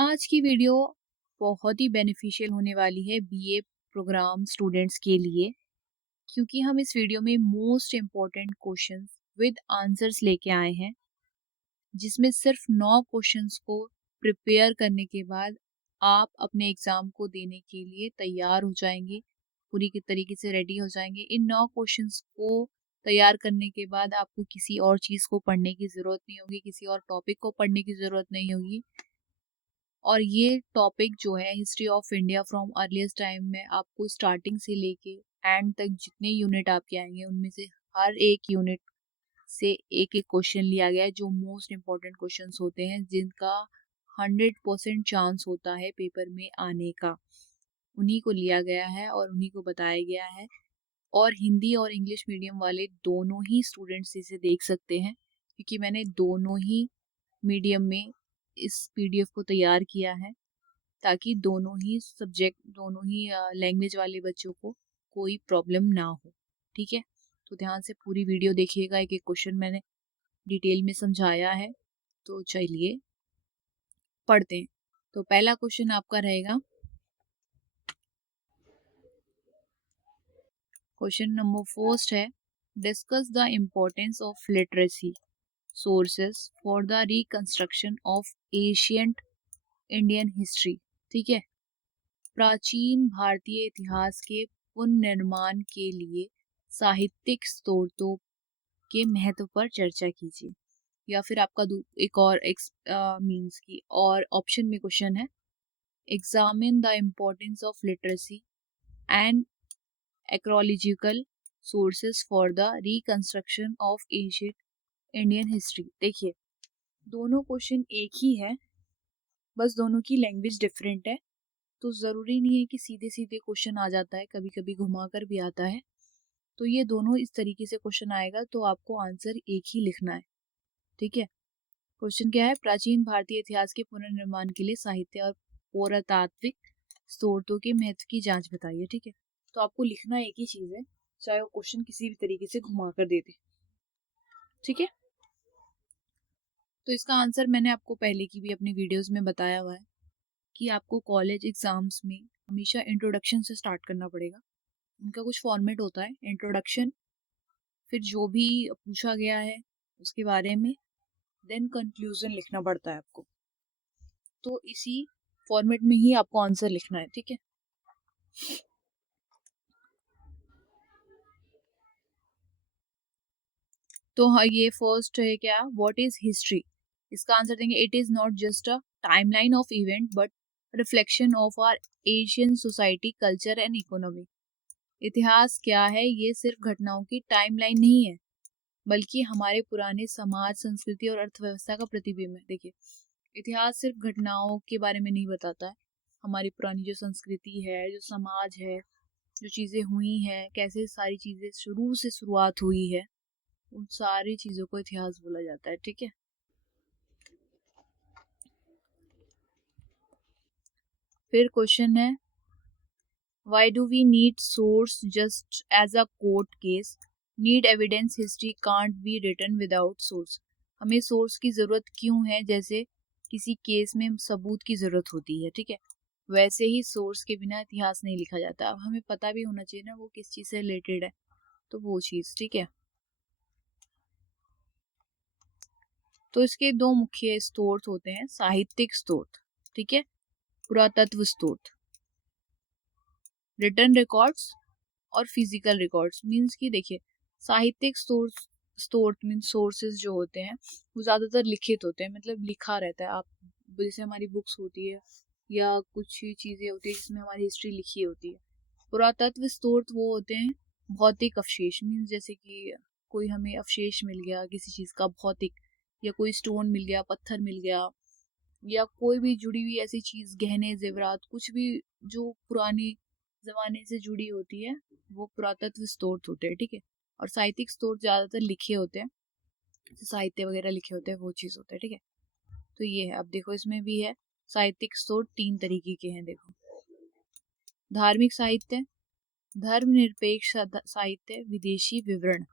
आज की वीडियो बहुत ही बेनिफिशियल होने वाली है बीए प्रोग्राम स्टूडेंट्स के लिए, क्योंकि हम इस वीडियो में most important questions with answers लेके आए हैं, जिसमें सिर्फ 9 क्वेश्चंस को प्रिपेयर करने के बाद आप अपने एग्ज़ाम को देने के लिए तैयार हो जाएंगे, पूरी के तरीके से रेडी हो जाएंगे। इन 9 क्वेश्चंस को तैयार करने के बाद आपको किसी और चीज़ को पढ़ने की ज़रूरत नहीं होगी, किसी और टॉपिक को पढ़ने की ज़रूरत नहीं होगी। और ये टॉपिक जो है history of India from earliest time में आपको स्टार्टिंग से लेके एंड तक जितने यूनिट आपके आएंगे उनमें से हर एक यूनिट से एक एक क्वेश्चन लिया गया है, जो मोस्ट इम्पॉर्टेंट क्वेश्चंस होते हैं, जिनका 100% चांस होता है पेपर में आने का। उन्हीं को लिया गया है और उन्हीं को बताया गया है। और हिंदी और इंग्लिश मीडियम वाले दोनों ही स्टूडेंट्स इसे देख सकते हैं, क्योंकि मैंने दोनों ही मीडियम में इस पीडीएफ को तैयार किया है, ताकि दोनों ही सब्जेक्ट, दोनों ही लैंग्वेज वाले बच्चों को कोई प्रॉब्लम ना हो। ठीक है, तो ध्यान से पूरी वीडियो देखिएगा, एक एक क्वेश्चन मैंने डिटेल में समझाया है। तो चलिए पढ़ते हैं। तो पहला क्वेश्चन आपका रहेगा, क्वेश्चन नंबर फर्स्ट है, discuss the importance of literacy sources for the reconstruction of ancient Indian history. ठीक है, प्राचीन भारतीय इतिहास के पुनर्निर्माण के लिए साहित्यिक स्रोतों के महत्व पर चर्चा कीजिए। या फिर आपका एक और मीन्स की और ऑप्शन में क्वेश्चन है, examine the importance of literacy and archaeological sources for the reconstruction of ancient Indian history. देखिए, दोनों क्वेश्चन एक ही है, बस दोनों की लैंग्वेज डिफरेंट है, तो ज़रूरी नहीं है कि सीधे सीधे क्वेश्चन आ जाता है, कभी कभी घुमा कर भी आता है। तो ये दोनों इस तरीके से क्वेश्चन आएगा, तो आपको आंसर एक ही लिखना है। ठीक है, क्वेश्चन क्या है, प्राचीन भारतीय इतिहास के पुनर्निर्माण के लिए साहित्य और पुरातात्विक स्रोतों के महत्व की जांच बताइए। ठीक है, तो आपको लिखना एक ही चीज़ है, चाहे वो क्वेश्चन किसी भी तरीके से घुमा कर दे दे। ठीक है, तो इसका आंसर मैंने आपको पहले की भी अपनी वीडियोस में बताया हुआ है कि आपको कॉलेज एग्जाम्स में हमेशा इंट्रोडक्शन से स्टार्ट करना पड़ेगा। उनका कुछ फॉर्मेट होता है, इंट्रोडक्शन, फिर जो भी पूछा गया है उसके बारे में, देन कंक्लूजन लिखना पड़ता है आपको। तो इसी फॉर्मेट में ही आपको आंसर लिखना है। ठीक है, तो हाँ, ये फर्स्ट है क्या, व्हाट इज हिस्ट्री। इसका आंसर देंगे, it is not just a timeline of event but reflection of our Asian society, culture and economy. इतिहास क्या है, ये सिर्फ घटनाओं की टाइमलाइन नहीं है, बल्कि हमारे पुराने समाज, संस्कृति और अर्थव्यवस्था का प्रतिबिंब है। देखिए, इतिहास सिर्फ घटनाओं के बारे में नहीं बताता है, हमारी पुरानी जो संस्कृति है, जो समाज है, जो चीज़ें हुई हैं, कैसे सारी चीज़ें शुरू से शुरुआत हुई है, उन सारी चीज़ों को इतिहास बोला जाता है। ठीक है, फिर क्वेश्चन है, why do we need source just as a court case, need evidence history can't be written without source. हमें सोर्स की ज़रूरत क्यों है, जैसे किसी केस में सबूत की ज़रूरत होती है। ठीक है, वैसे ही सोर्स के बिना इतिहास नहीं लिखा जाता। अब हमें पता भी होना चाहिए ना वो किस चीज़ से रिलेटेड है, तो वो चीज़। ठीक है, तो इसके दो मुख्य स्रोत होते हैं, साहित्यिक स्रोत, ठीक है, पुरातत्व स्रोत, रिटन रिकॉर्ड्स और फिजिकल रिकॉर्ड्स। मीन्स कि देखिए, साहित्यिक स्रोत मीन्स सोर्सेज जो होते हैं वो ज़्यादातर लिखित होते हैं, मतलब लिखा रहता है। आप जैसे हमारी बुक्स होती है या कुछ ही चीज़ें होती है जिसमें हमारी हिस्ट्री लिखी होती है। पुरातत्व स्रोत वो होते हैं भौतिक अवशेष, मीन्स जैसे कि कोई हमें अवशेष मिल गया किसी चीज़ का भौतिक, या कोई स्टोन मिल गया, पत्थर मिल गया, या कोई भी जुड़ी हुई ऐसी चीज़, गहने जेवरात, कुछ भी जो पुराने ज़माने से जुड़ी होती है, वो पुरातत्व स्रोत होते हैं। ठीक है, और साहित्यिक स्रोत ज़्यादातर लिखे होते हैं, साहित्य वगैरह लिखे होते हैं, वो चीज़ होता है। ठीक है, तो ये है। अब देखो, इसमें भी है साहित्यिक स्रोत 3 तरीके के हैं। देखो, धार्मिक साहित्य, धर्मनिरपेक्ष साहित्य, विदेशी विवरण।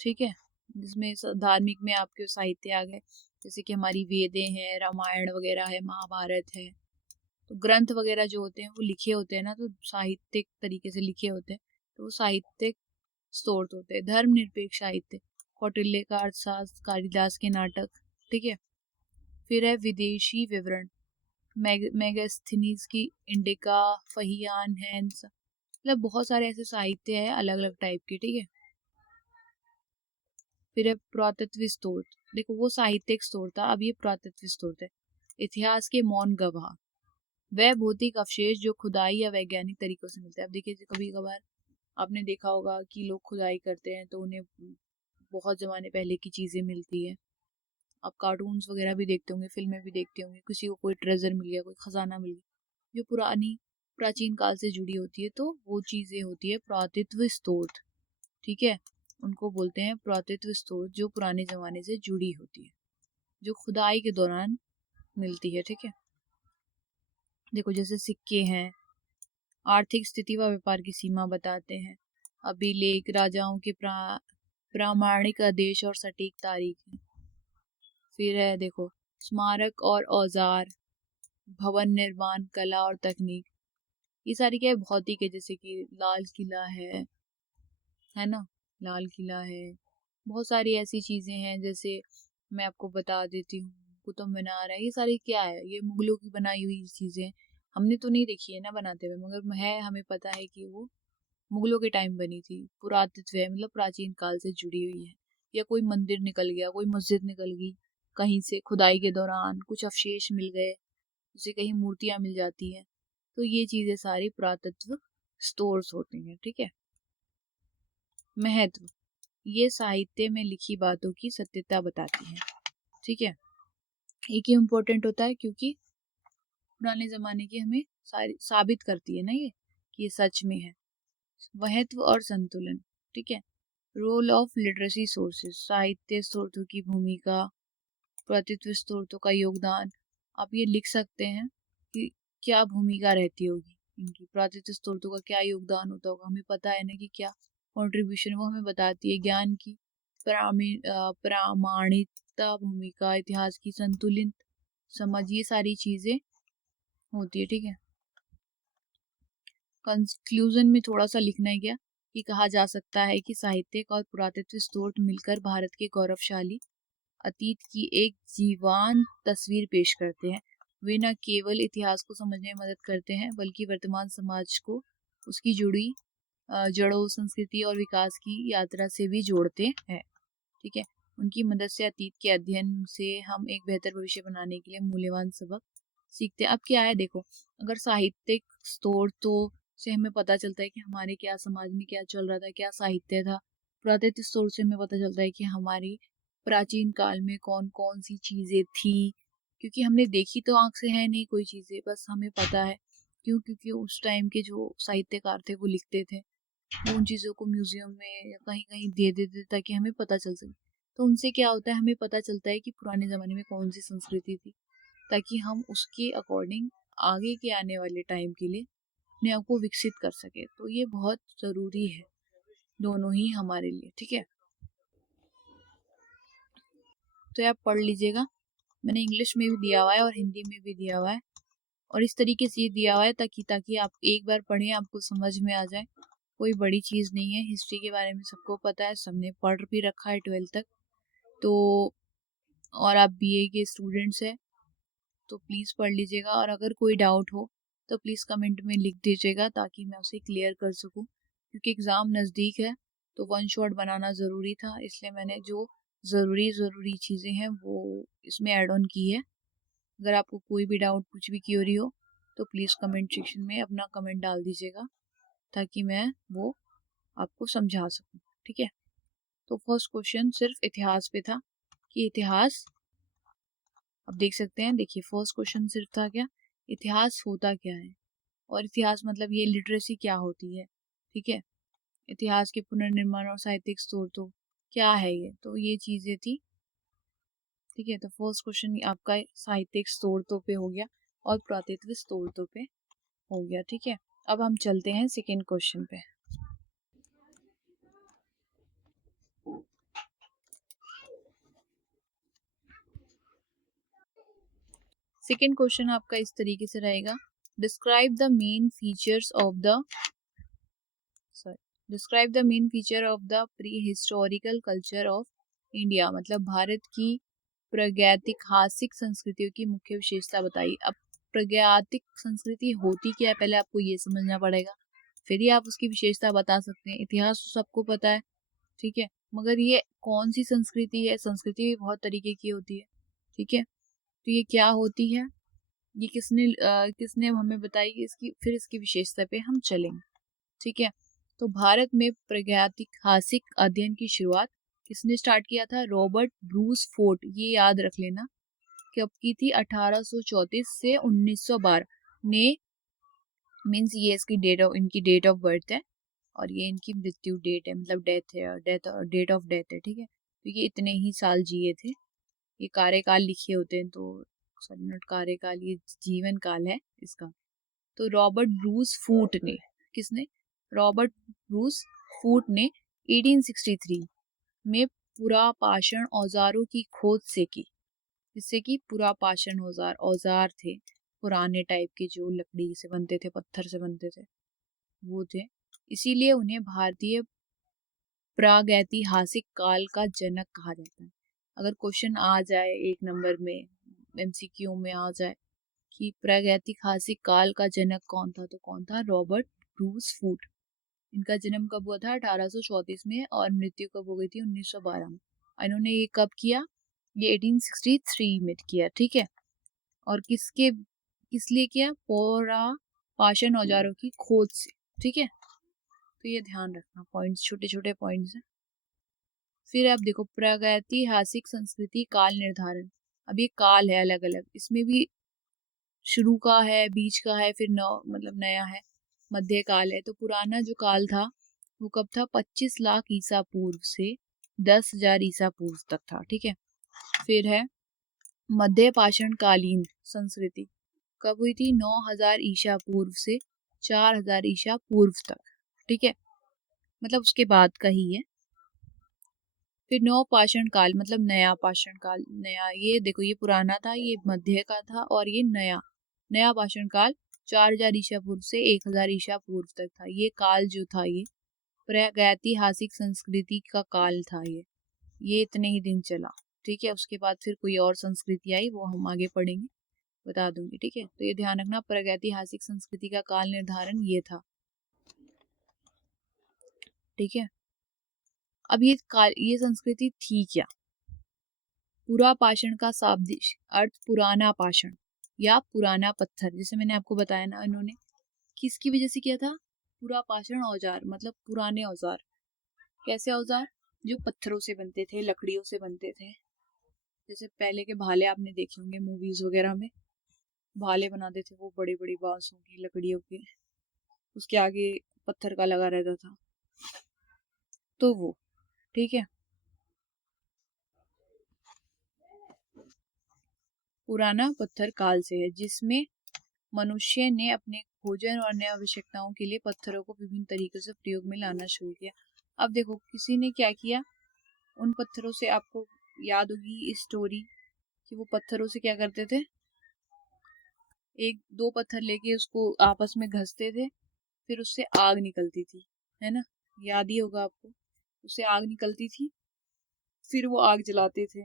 ठीक है, जिसमें धार्मिक में आपके साहित्य आ गए, जैसे कि हमारी वेदें हैं, रामायण वगैरह है, महाभारत है। तो ग्रंथ वगैरह जो होते हैं वो लिखे होते हैं ना, तो साहित्यिक तरीके से लिखे होते हैं, तो वो साहित्यिक स्रोत होते हैं। धर्मनिरपेक्ष साहित्य, कौटिल्य का अर्थशास्त्र, कालिदास के नाटक, ठीक है। फिर है विदेशी विवरण, मेगास्थनीज की इंडिका, फहियान हैंस, मतलब बहुत सारे ऐसे साहित्य है अलग अलग टाइप के, ठीक है। फिर है पुरातत्व स्रोत, देखो वो साहित्यिक स्रोत था, अब ये पुरातत्व स्रोत है। इतिहास के मौन गवाह, वह भौतिक अवशेष जो खुदाई या वैज्ञानिक तरीकों से मिलते हैं। अब देखिए कभी कभार आपने देखा होगा कि लोग खुदाई करते हैं तो उन्हें बहुत जमाने पहले की चीजें मिलती है। आप कार्टून्स वगैरह भी देखते होंगे, फिल्में भी देखते होंगे, किसी को कोई ट्रेजर मिल गया, कोई खजाना मिल गया जो पुरानी प्राचीन काल से जुड़ी होती है, तो वो चीजें होती है पुरातत्व स्रोत, ठीक है। उनको बोलते हैं पुरातत्व स्रोत, जो पुराने जमाने से जुड़ी होती है, जो खुदाई के दौरान मिलती है, ठीक है। देखो जैसे सिक्के हैं, आर्थिक स्थिति व व्यापार की सीमा बताते हैं। अभिलेख, राजाओं के प्रामाणिक आदेश और सटीक तारीख है। फिर है देखो स्मारक और औजार, भवन निर्माण, कला और तकनीक, ये सारी क्या है, भौतिक है। जैसे कि लाल किला है ना, लाल किला है। बहुत सारी ऐसी चीजें हैं, जैसे मैं आपको बता देती हूँ, कुतुब मीनार है। ये सारी क्या है, ये मुगलों की बनाई हुई चीजें, हमने तो नहीं देखी है ना बनाते हुए, मगर है हमें पता है कि वो मुगलों के टाइम बनी थी। पुरातत्व है, मतलब प्राचीन काल से जुड़ी हुई है। या कोई मंदिर निकल गया, कोई मस्जिद निकल गई कहीं से, खुदाई के दौरान कुछ अवशेष मिल गए, जैसे कहीं मूर्तियां मिल जाती हैं, तो ये चीजें सारी पुरातत्व स्टोर्स होती हैं, ठीक है। महत्व, ये साहित्य में लिखी बातों की सत्यता बताती है, ठीक है। एक ही इम्पोर्टेंट होता है क्योंकि पुराने जमाने की हमें सारी साबित करती है ना ये कि ये सच में है। महत्व और संतुलन, ठीक है। रोल ऑफ लिटरेसी सोर्सेस, साहित्य स्रोतों की भूमिका, पुरातत्व स्रोतों का योगदान। आप ये लिख सकते हैं कि क्या भूमिका रहती होगी इनकी, पुरातत्व स्रोतों का क्या योगदान होता होगा, हमें पता है ना कि क्या कंट्रीब्यूशन, वो हमें बताती है। ज्ञान की प्रामाणिकता, भूमिका, इतिहास की संतुलित समझ, ये सारी चीजें होती है, ठीक है। कंक्लूजन में थोड़ा सा लिखना है क्या, कि कहा जा सकता है कि साहित्यिक और पुरातत्व स्रोत मिलकर भारत के गौरवशाली अतीत की एक जीवंत तस्वीर पेश करते हैं। वे न केवल इतिहास को समझने में मदद करते हैं, बल्कि वर्तमान समाज को उसकी जुड़ी जड़ों, संस्कृति और विकास की यात्रा से भी जोड़ते हैं, ठीक है। उनकी मदद से अतीत के अध्ययन से हम एक बेहतर भविष्य बनाने के लिए मूल्यवान सबक सीखते हैं। अब क्या है देखो, अगर साहित्यिक स्रोत तो से हमें पता चलता है कि हमारे क्या समाज में क्या चल रहा था, क्या साहित्य था। पुरातत्व स्रोत से हमें पता चलता है कि हमारी प्राचीन काल में कौन कौन सी चीजें थी, क्योंकि हमने देखी तो आंख से है नहीं कोई चीजें, बस हमें पता है क्यों, क्योंकि उस टाइम के जो साहित्यकार थे वो लिखते थे, वो उन चीजों को म्यूजियम में या कहीं कहीं दे देते ताकि हमें पता चल सके। तो उनसे क्या होता है, हमें पता चलता है कि पुराने जमाने में कौन सी संस्कृति थी, ताकि हम उसके अकॉर्डिंग आगे के आने वाले टाइम के लिए अपने आप को विकसित कर सके। तो ये बहुत जरूरी है दोनों ही हमारे लिए, ठीक है। तो आप पढ़ लीजिएगा, मैंने इंग्लिश में भी दिया हुआ है और हिंदी में भी दिया हुआ है, और इस तरीके से दिया हुआ है ताकि ताकि आप एक बार पढ़ें, आपको समझ में आ जाए। कोई बड़ी चीज़ नहीं है, हिस्ट्री के बारे में सबको पता है, सबने पढ़ भी रखा है 12th तक। तो और आप बीए के स्टूडेंट्स हैं तो प्लीज़ पढ़ लीजिएगा, और अगर कोई डाउट हो तो प्लीज़ कमेंट में लिख दीजिएगा ताकि मैं उसे क्लियर कर सकूं, क्योंकि एग्ज़ाम नज़दीक है तो वन शॉट बनाना ज़रूरी था, इसलिए मैंने जो ज़रूरी चीज़ें हैं वो इसमें ऐड ऑन की है। अगर आपको कोई भी डाउट, कुछ भी क्यूरी हो तो प्लीज़ कमेंट सेक्शन में अपना कमेंट डाल दीजिएगा ताकि मैं वो आपको समझा सकूं, ठीक है। तो फर्स्ट क्वेश्चन सिर्फ इतिहास पे था कि इतिहास, अब देख सकते हैं, देखिए फर्स्ट क्वेश्चन सिर्फ था क्या, इतिहास होता क्या है, और इतिहास मतलब ये लिटरेसी क्या होती है, ठीक है। इतिहास के पुनर्निर्माण और साहित्यिक स्रोतों क्या है ये, तो ये चीजें थी, ठीक है। तो फर्स्ट क्वेश्चन आपका साहित्यिक स्रोतों पे हो गया और पुरातत्व स्रोतों पे हो गया, ठीक है। अब हम चलते हैं सेकेंड क्वेश्चन पे। सेकेंड क्वेश्चन आपका इस तरीके से रहेगा, describe the main features of the describe the main feature of the pre historical culture of India, मतलब भारत की प्रागैतिहासिक संस्कृतियों की मुख्य विशेषता बताइए। अब प्रागैतिक संस्कृति होती क्या है पहले आपको ये समझना पड़ेगा, फिर ही आप उसकी विशेषता बता सकते हैं। इतिहास तो सबको पता है, ठीक है, मगर ये कौन सी संस्कृति है, संस्कृति भी बहुत तरीके की होती है, ठीक है, तो ये क्या होती है, ये किसने हमें बताई, इसकी फिर इसकी विशेषता पे हम चलेंगे, ठीक है। तो भारत में प्रागैतिहासिक अध्ययन की शुरुआत किसने स्टार्ट किया था, रॉबर्ट ब्रूस फोर्ट, ये याद रख लेना, कब की थी, 1834 से 1912 ने, मीन्स ये इसकी इनकी डेट ऑफ बर्थ है, और ये इनकी मृत्यु डेट है, मतलब डेथ है, डेट ऑफ डेथ है, ठीक है। तो ये इतने ही साल जिए थे, ये कार्यकाल लिखे होते हैं, तो सॉरी नॉट कार्यकाल, ये जीवन काल है इसका। तो रॉबर्ट ब्रूस फूट ने, किसने, रॉबर्ट ब्रूस फूट ने 1863 में पुरापाषाण औजारों की खोज से की, जिससे कि पुरापाषाण औजार थे पुराने टाइप के, जो लकड़ी से बनते थे, पत्थर से बनते थे, वो थे, इसीलिए उन्हें भारतीय प्रागैतिहासिक काल का जनक कहा जाता है। अगर क्वेश्चन आ जाए 1 नंबर में, एमसीक्यू में आ जाए कि प्रागैतिहासिक काल का जनक कौन था, तो कौन था, रॉबर्ट ब्रूस फूट। इनका जन्म कब हुआ था, 1834 में, और मृत्यु कब हो गई थी, 1912 में। इन्होंने ये कब किया, ये 1863 में किया, ठीक है। और किस लिए किया, पुरापाषाण औजारों की खोज से, ठीक है। तो ये ध्यान रखना, पॉइंट्स छोटे छोटे पॉइंट्स हैं। फिर आप देखो, प्रागैतिहासिक संस्कृति काल निर्धारण, अब ये काल है अलग अलग, इसमें भी शुरू का है, बीच का है, फिर मतलब नया है, मध्य काल है। तो पुराना जो काल था वो कब था, 25 लाख ईसा पूर्व से 10,000 ईसा पूर्व तक था, ठीक है। फिर है मध्य पाषाण कालीन संस्कृति, कब हुई थी, 9,000 ईसा पूर्व से 4,000 ईसा पूर्व तक, ठीक है, मतलब उसके बाद का ही है। फिर नव पाषाण काल, मतलब नया पाषाण काल, नया, ये देखो ये पुराना था, ये मध्य का था, और ये नया, नया पाषाण काल 4,000 ईसा पूर्व से 1,000 ईसा पूर्व तक था। ये काल जो था ये प्रागैतिहासिक संस्कृति का काल था, ये इतने ही दिन चला, ठीक है। उसके बाद फिर कोई और संस्कृति आई, वो हम आगे पढ़ेंगे, बता दूंगी, ठीक है। तो ये ध्यान रखना, प्रागैतिहासिक संस्कृति का काल निर्धारण ये था, ठीक है। अब ये संस्कृति थी क्या, पुरापाषाण का शाब्दिक अर्थ पुराना पाषाण या पुराना पत्थर, जैसे मैंने आपको बताया ना, इन्होंने किसकी वजह से किया था, पुरापाषाण औजार, मतलब पुराने औजार, कैसे औजार, जो पत्थरों से बनते थे, लकड़ियों से बनते थे, जैसे पहले के भाले आपने देखे होंगे मूवीज वगैरह में, भाले बनाते थे वो बड़ी बड़ी बांसों की, लकड़ियों के, उसके आगे पत्थर का लगा रहता था, तो वो, ठीक है। पुराना पत्थर काल से है, जिसमें मनुष्य ने अपने भोजन और अन्य आवश्यकताओं के लिए पत्थरों को विभिन्न तरीकों से प्रयोग में लाना शुरू किया। अब देखो किसी ने क्या किया, उन पत्थरों से, आपको याद होगी इस स्टोरी कि वो पत्थरों से क्या करते थे, एक दो पत्थर लेके उसको आपस में घसते थे, फिर उससे आग निकलती थी, है ना, याद ही होगा आपको, उससे आग निकलती थी, फिर वो आग जलाते थे।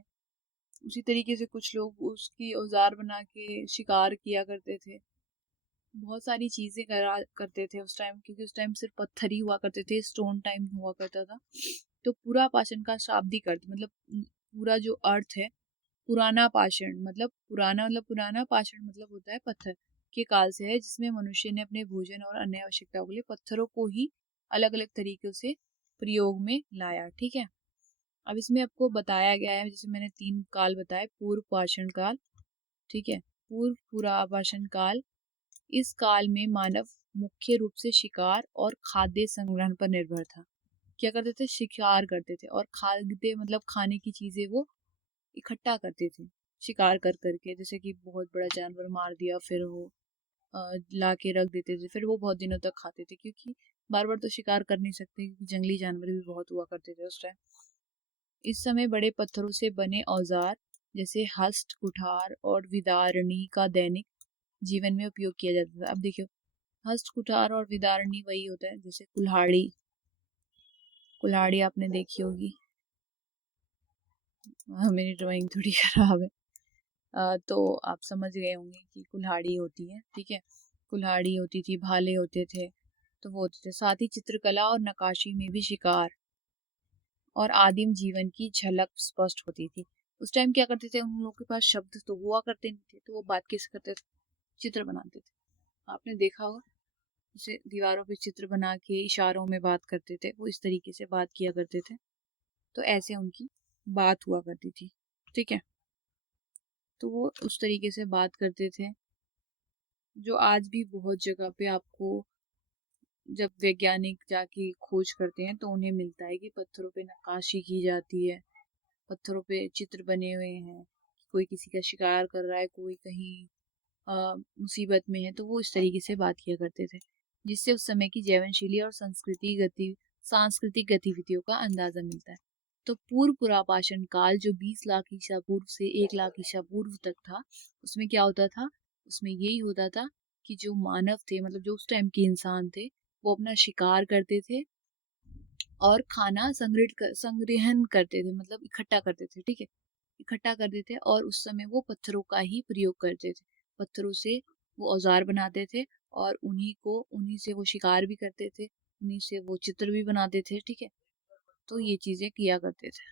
उसी तरीके से कुछ लोग उसकी औजार बना के शिकार किया करते थे, बहुत सारी चीजें करा करते थे उस टाइम, क्योंकि उस टाइम सिर्फ पत्थर ही हुआ करते थे, स्टोन टाइम हुआ करता था। तो पूरा पाषाण का शाब्दिक अर्थ, मतलब पूरा जो अर्थ है, पुराना पाषाण मतलब पुराना पाषाण मतलब होता है पत्थर के काल से है, जिसमें मनुष्य ने अपने भोजन और अन्य आवश्यकताओं के लिए पत्थरों को ही अलग अलग तरीकों से प्रयोग में लाया, ठीक है। अब इसमें आपको बताया गया है, जैसे मैंने 3 काल बताए, पूर्व पाषाण काल, ठीक है, पूर्व पुरापाषाण काल, इस काल में मानव मुख्य रूप से शिकार और खाद्य संग्रहण पर निर्भर था। क्या करते थे, शिकार करते थे, और खाद्य मतलब खाने की चीजें वो इकट्ठा करते थे, शिकार कर करके, जैसे कि बहुत बड़ा जानवर मार दिया, फिर वो ला के रख देते थे, फिर वो बहुत दिनों तक खाते थे, क्योंकि बार बार तो शिकार कर नहीं सकते, क्योंकि जंगली जानवर भी बहुत हुआ करते थे उस टाइम। इस समय बड़े पत्थरों से बने औजार जैसे हस्त, कुठार और विदारणी का दैनिक जीवन में उपयोग किया जाता था। अब देखियो, हस्त, कुठार और विदारणी वही होता है, जैसे कुल्हाड़ी। कुल्हाड़ी आपने देखी होगी। मेरी ड्राइंग थोड़ी खराब है। तो आप समझ गए होंगे कि कुल्हाड़ी होती है, ठीक है। कुल्हाड़ी होती थी, भाले होते थे, तो वो होते थे। साथ ही चित्रकला और नक्काशी में भी शिकार और आदिम जीवन की झलक स्पष्ट होती थी। उस टाइम क्या करते थे, उन लोगों के पास शब्द तो हुआ करते नहीं थे, तो वो बात कैसे करते थे, चित्र बनाते थे। आपने देखा होगा, जैसे दीवारों पे चित्र बना के इशारों में बात करते थे, वो इस तरीके से बात किया करते थे। तो ऐसे उनकी बात हुआ करती थी, ठीक है। तो वो उस तरीके से बात करते थे, जो आज भी बहुत जगह पे आपको, जब वैज्ञानिक जाके खोज करते हैं तो उन्हें मिलता है कि पत्थरों पे नक्काशी की जाती है, पत्थरों पे चित्र बने हुए हैं, कोई किसी का शिकार कर रहा है, कोई कहीं मुसीबत में है, तो वो इस तरीके से बात किया करते थे, जिससे उस समय की जीवनशैली और सांस्कृतिक गतिविधियों का अंदाजा मिलता है। तो पूर्व पुरापाषाण काल जो 20 लाख ईसा पूर्व से 1 लाख ईसा पूर्व तक था, उसमें क्या होता था, उसमें यही होता था कि जो मानव थे, मतलब जो उस टाइम के इंसान थे, वो अपना शिकार करते थे और खाना संग्रहण करते थे, मतलब इकट्ठा करते थे, ठीक है। इकट्ठा करते थे और उस समय वो पत्थरों का ही प्रयोग करते थे। पत्थरों से वो औजार बनाते थे और उन्हीं से वो शिकार भी करते थे, उन्हीं से वो चित्र भी बनाते थे, ठीक है। तो ये चीजें किया करते थे।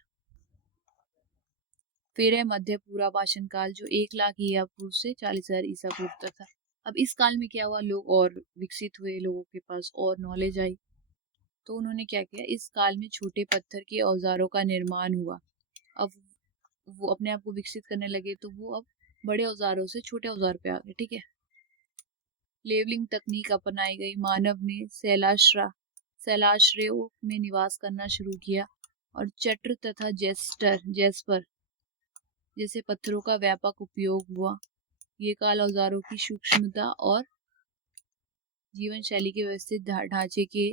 फिर है मध्य पूरा पाषाण काल, जो 1 लाख ईसा पूर्व से 40,000 ईसा पूर्व तक था। अब इस काल में क्या हुआ, लोग और विकसित हुए, लोगों के पास और नॉलेज आई, तो उन्होंने क्या किया, इस काल में छोटे पत्थर के औजारों का निर्माण हुआ। अब वो अपने आप को विकसित करने लगे, तो वो अब बड़े औजारों से छोटे औजार पे आ गए, ठीक है। लेवलिंग तकनीक अपनाई गई, मानव ने शैलाश्रयों में निवास करना शुरू किया और चट्र तथा जेस्पर जैसे पत्थरों का व्यापक उपयोग हुआ। ये काल औजारों की सूक्ष्मता और जीवन शैली के व्यवस्थित ढांचे के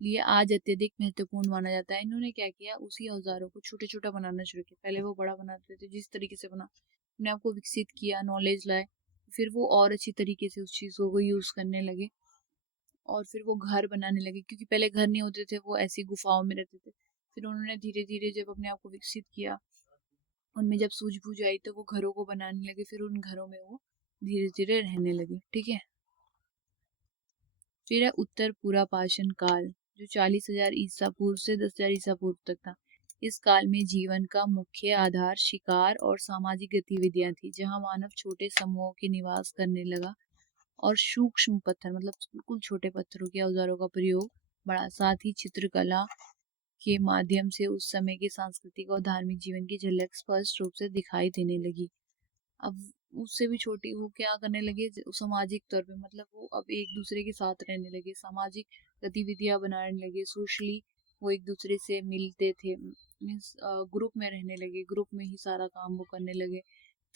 लिए आज अत्यधिक महत्वपूर्ण माना जाता है। इन्होंने क्या किया, उसी औजारों को छोटे छोटा बनाना शुरू किया। पहले वो बड़ा बनाते थे, जिस तरीके से बना, अपने आप को विकसित किया, नॉलेज लाए, फिर वो और अच्छी तरीके से उस चीज़ को यूज़ करने लगे और फिर वो घर बनाने लगे, क्योंकि पहले घर नहीं होते थे, वो ऐसी गुफाओं में रहते थे। फिर उन्होंने धीरे धीरे जब अपने आप को विकसित किया, उनमें जब सूझबूझ आई, तो वो घरों को बनाने लगे, फिर उन घरों में वो धीरे धीरे रहने लगे, ठीक है। फिर है उत्तर पूरा पाषाण काल, जो 40,000 ईसा पूर्व से 10,000 ईसा पूर्व तक था। इस काल में जीवन का मुख्य आधार शिकार और सामाजिक गतिविधियां थी, जहां मानव छोटे समूहों के निवास करने लगा और सूक्ष्म पत्थर, मतलब बिल्कुल छोटे पत्थरों के औजारों का प्रयोग बढ़ा। साथ ही चित्रकला के माध्यम से उस समय के सांस्कृतिक और धार्मिक जीवन की झलक स्पष्ट रूप से दिखाई देने लगी। अब उससे भी छोटी वो क्या करने लगे, सामाजिक तौर पे, मतलब वो अब एक दूसरे के साथ रहने लगे, सामाजिक गतिविधियां बनाने लगे, सोशली वो एक दूसरे से मिलते थे, मीन्स ग्रुप में रहने लगे, ग्रुप में ही सारा काम वो करने लगे।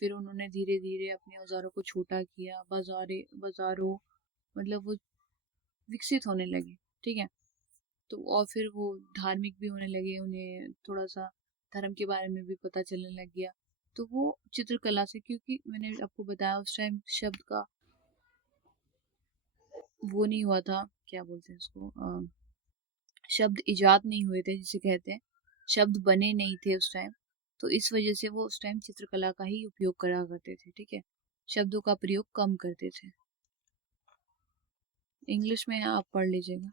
फिर उन्होंने धीरे धीरे अपने औजारों को छोटा किया, बाजारों, मतलब वो विकसित होने लगे, ठीक है। तो और फिर वो धार्मिक भी होने लगे, उन्हें थोड़ा सा धर्म के बारे में भी पता चलने लग गया। तो वो चित्रकला से, क्योंकि मैंने आपको बताया उस टाइम शब्द का वो नहीं हुआ था, क्या बोलते हैं उसको, शब्द इजाद नहीं हुए थे जिसे कहते हैं, शब्द बने नहीं थे उस टाइम। तो इस वजह से वो उस टाइम चित्रकला का ही उपयोग करा करते थे, ठीक है। शब्दों का प्रयोग कम करते थे। इंग्लिश में है, आप पढ़ लीजिएगा।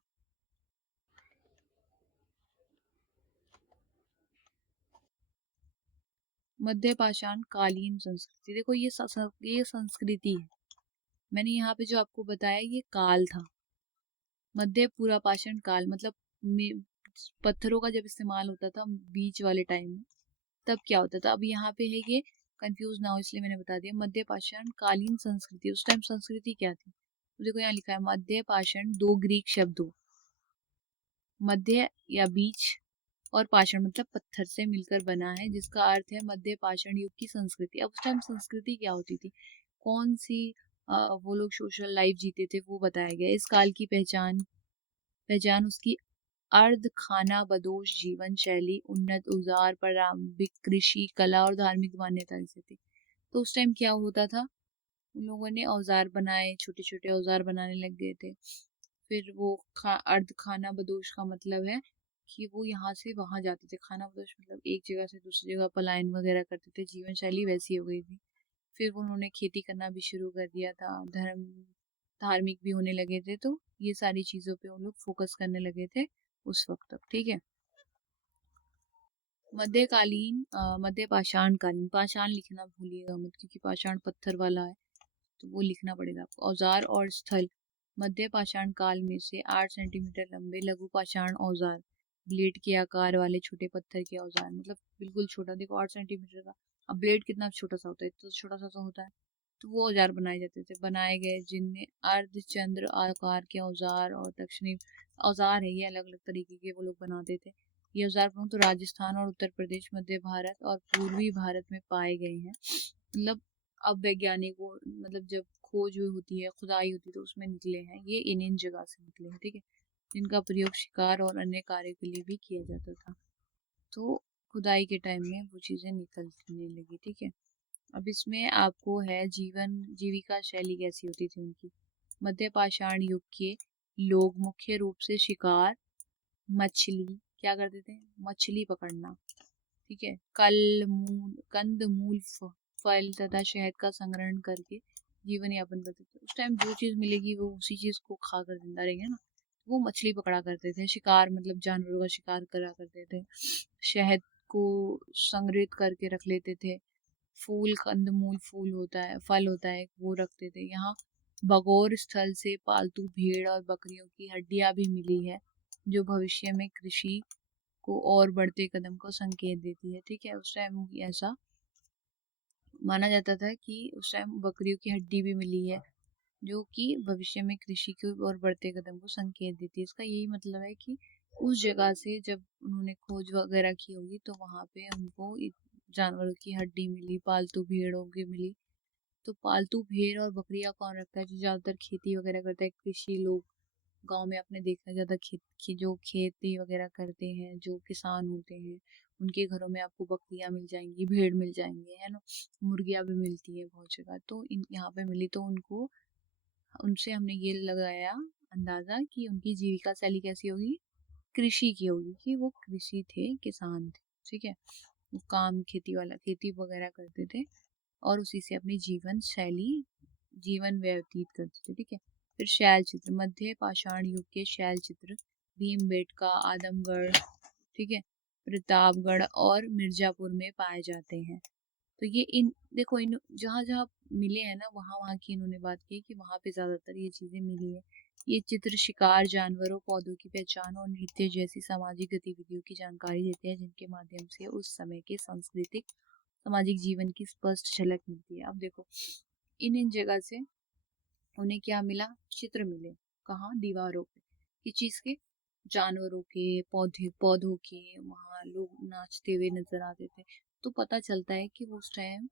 मध्य पाषाण कालीन संस्कृति, देखो ये संस्कृति है। मैंने यहाँ पे जो आपको बताया ये काल था। मध्य पूरा पाषाण काल मतलब पत्थरों का जब इस्तेमाल होता था बीच वाले टाइम में, तब क्या होता था। अब यहाँ पे है ये, कंफ्यूज ना हो इसलिए मैंने बता दिया। मध्य पाषाण कालीन संस्कृति, उस टाइम संस्कृति क्या थी, तो देखो यहाँ लिखा है मध्य पाषाण, दो ग्रीक शब्दों, मध्य या बीच और पाषाण मतलब पत्थर से मिलकर बना है, जिसका अर्थ है मध्य पाषाण युग की संस्कृति। अब उस टाइम संस्कृति क्या होती थी, कौन सी वो लोग सोशल लाइफ जीते थे, वो बताया गया। इस काल की पहचान पहचान उसकी अर्ध खाना बदोश जीवन शैली, उन्नत औजार, प्रारंभिक कृषि, कला और धार्मिक मान्यता से थी। तो उस टाइम क्या होता था, उन लोगों ने औजार बनाए, छोटे छोटे औजार बनाने लग गए थे। फिर वो अर्ध खाना बदोश का मतलब है कि वो यहाँ से वहां जाते थे। खाना बदोश मतलब एक जगह से दूसरी जगह पलायन वगैरह करते थे, जीवन शैली वैसी हो गई थी। फिर उन्होंने खेती करना भी शुरू कर दिया था, धार्मिक भी होने लगे थे। तो ये सारी चीजों पे उन लोग फोकस करने लगे थे उस वक्त तक। ठीक है। मध्यकालीन मध्य पाषाण कालीन, पाषाण लिखना भूलिएगा मत, क्योंकि पाषाण पत्थर वाला है तो वो लिखना पड़ेगा आपको। औजार और स्थल, मध्य पाषाण काल में से 8 सेंटीमीटर लंबे लघु पाषाण औजार, ब्लेड के आकार वाले छोटे पत्थर के औजार, मतलब बिल्कुल छोटा। देखो 8 सेंटीमीटर का, अब ब्लेड कितना छोटा सा होता है, तो छोटा सा तो होता है। तो वो औजार बनाए जाते थे, बनाए गए, जिनमें अर्धचंद्र आकार के औजार और दक्षिणी औजार है, ये अलग अलग तरीके के वो लोग बनाते थे। ये औजार तो राजस्थान और उत्तर प्रदेश, मध्य भारत और पूर्वी भारत में पाए गए हैं। मतलब अब वैज्ञानिकों, मतलब जब खोज हुई होती है, खुदाई होती है, तो उसमें निकले हैं ये, इन जगह से निकले हैं। ठीक है। जिनका प्रयोग शिकार और अन्य कार्य के लिए भी किया जाता था। तो खुदाई के टाइम में वो चीजें निकलने लगी। ठीक है। अब इसमें आपको है जीविका शैली कैसी होती थी उनकी। मध्य पाषाण युग के लोग मुख्य रूप से शिकार, मछली, क्या करते थे, मछली पकड़ना, ठीक है, कंद मूल फल तथा शहद का संग्रहण करके जीवन यापन करते थे। उस टाइम जो चीज मिलेगी वो उसी चीज को खा कर जिंदा रहेंगे ना। वो मछली पकड़ा करते थे, शिकार मतलब जानवरों का शिकार करा करते थे, शहद को संग्रहित करके रख लेते थे, फूल, कंदमूल, फूल होता है, फल होता है, वो रखते थे। यहाँ बगौर स्थल से पालतू भेड़ और बकरियों की हड्डियां भी मिली है, जो भविष्य में कृषि को और बढ़ते कदम को संकेत देती है। ठीक है। उस टाइम ऐसा माना जाता था कि उस टाइम बकरियों की हड्डी भी मिली है, जो कि भविष्य में कृषि के और बढ़ते कदम को संकेत देती है। इसका यही मतलब है कि उस जगह से जब उन्होंने खोज वगैरह की होगी तो वहां पे उनको जानवरों की हड्डी मिली, पालतू भेड़ों की मिली। तो पालतू भेड़ और बकरियां कौन रखता है, जो ज्यादातर खेती वगैरह करता है, कृषि लोग। गांव में आपने देखा ज्यादा जो खेती वगैरह करते हैं, जो किसान होते हैं, उनके घरों में आपको बकरियां मिल जाएंगी, भेड़ मिल जाएंगे, है ना। मुर्गियां भी मिलती है बहुत जगह। तो इन यहाँ पे मिली, तो उनको, उनसे हमने ये लगाया अंदाजा कि उनकी जीविका शैली कैसी होगी, कृषि की होगी, कि वो कृषि थे, किसान थे। ठीक है। वो काम खेती वाला, खेती वगैरह करते थे और उसी से अपनी जीवन व्यतीत करते थे। ठीक है। फिर शैल चित्र, मध्य पाषाण युग के शैल चित्र भीमबेटका, आदमगढ़, ठीक है, प्रतापगढ़ और मिर्जापुर में पाए जाते हैं। तो ये इन देखो, इन जहाँ जहाँ मिले हैं ना, वहाँ वहाँ की इन्होंने बात की कि वहाँ पे ज्यादातर ये चीजें मिली है। ये चित्र शिकार, जानवरों, पौधों की पहचान और नृत्य जैसी सामाजिक गतिविधियों की जानकारी देते हैं, जिनके माध्यम से उस समय के सांस्कृतिक सामाजिक जीवन की स्पष्ट झलक मिलती है। अब देखो, इन जगह से उन्हें क्या मिला, चित्र मिले। कहाँ, दीवारों पे, किस चीज के, जानवरों के, पौधों के। वहां लोग नाचते हुए नजर आते थे। तो पता चलता है कि वो उस टाइम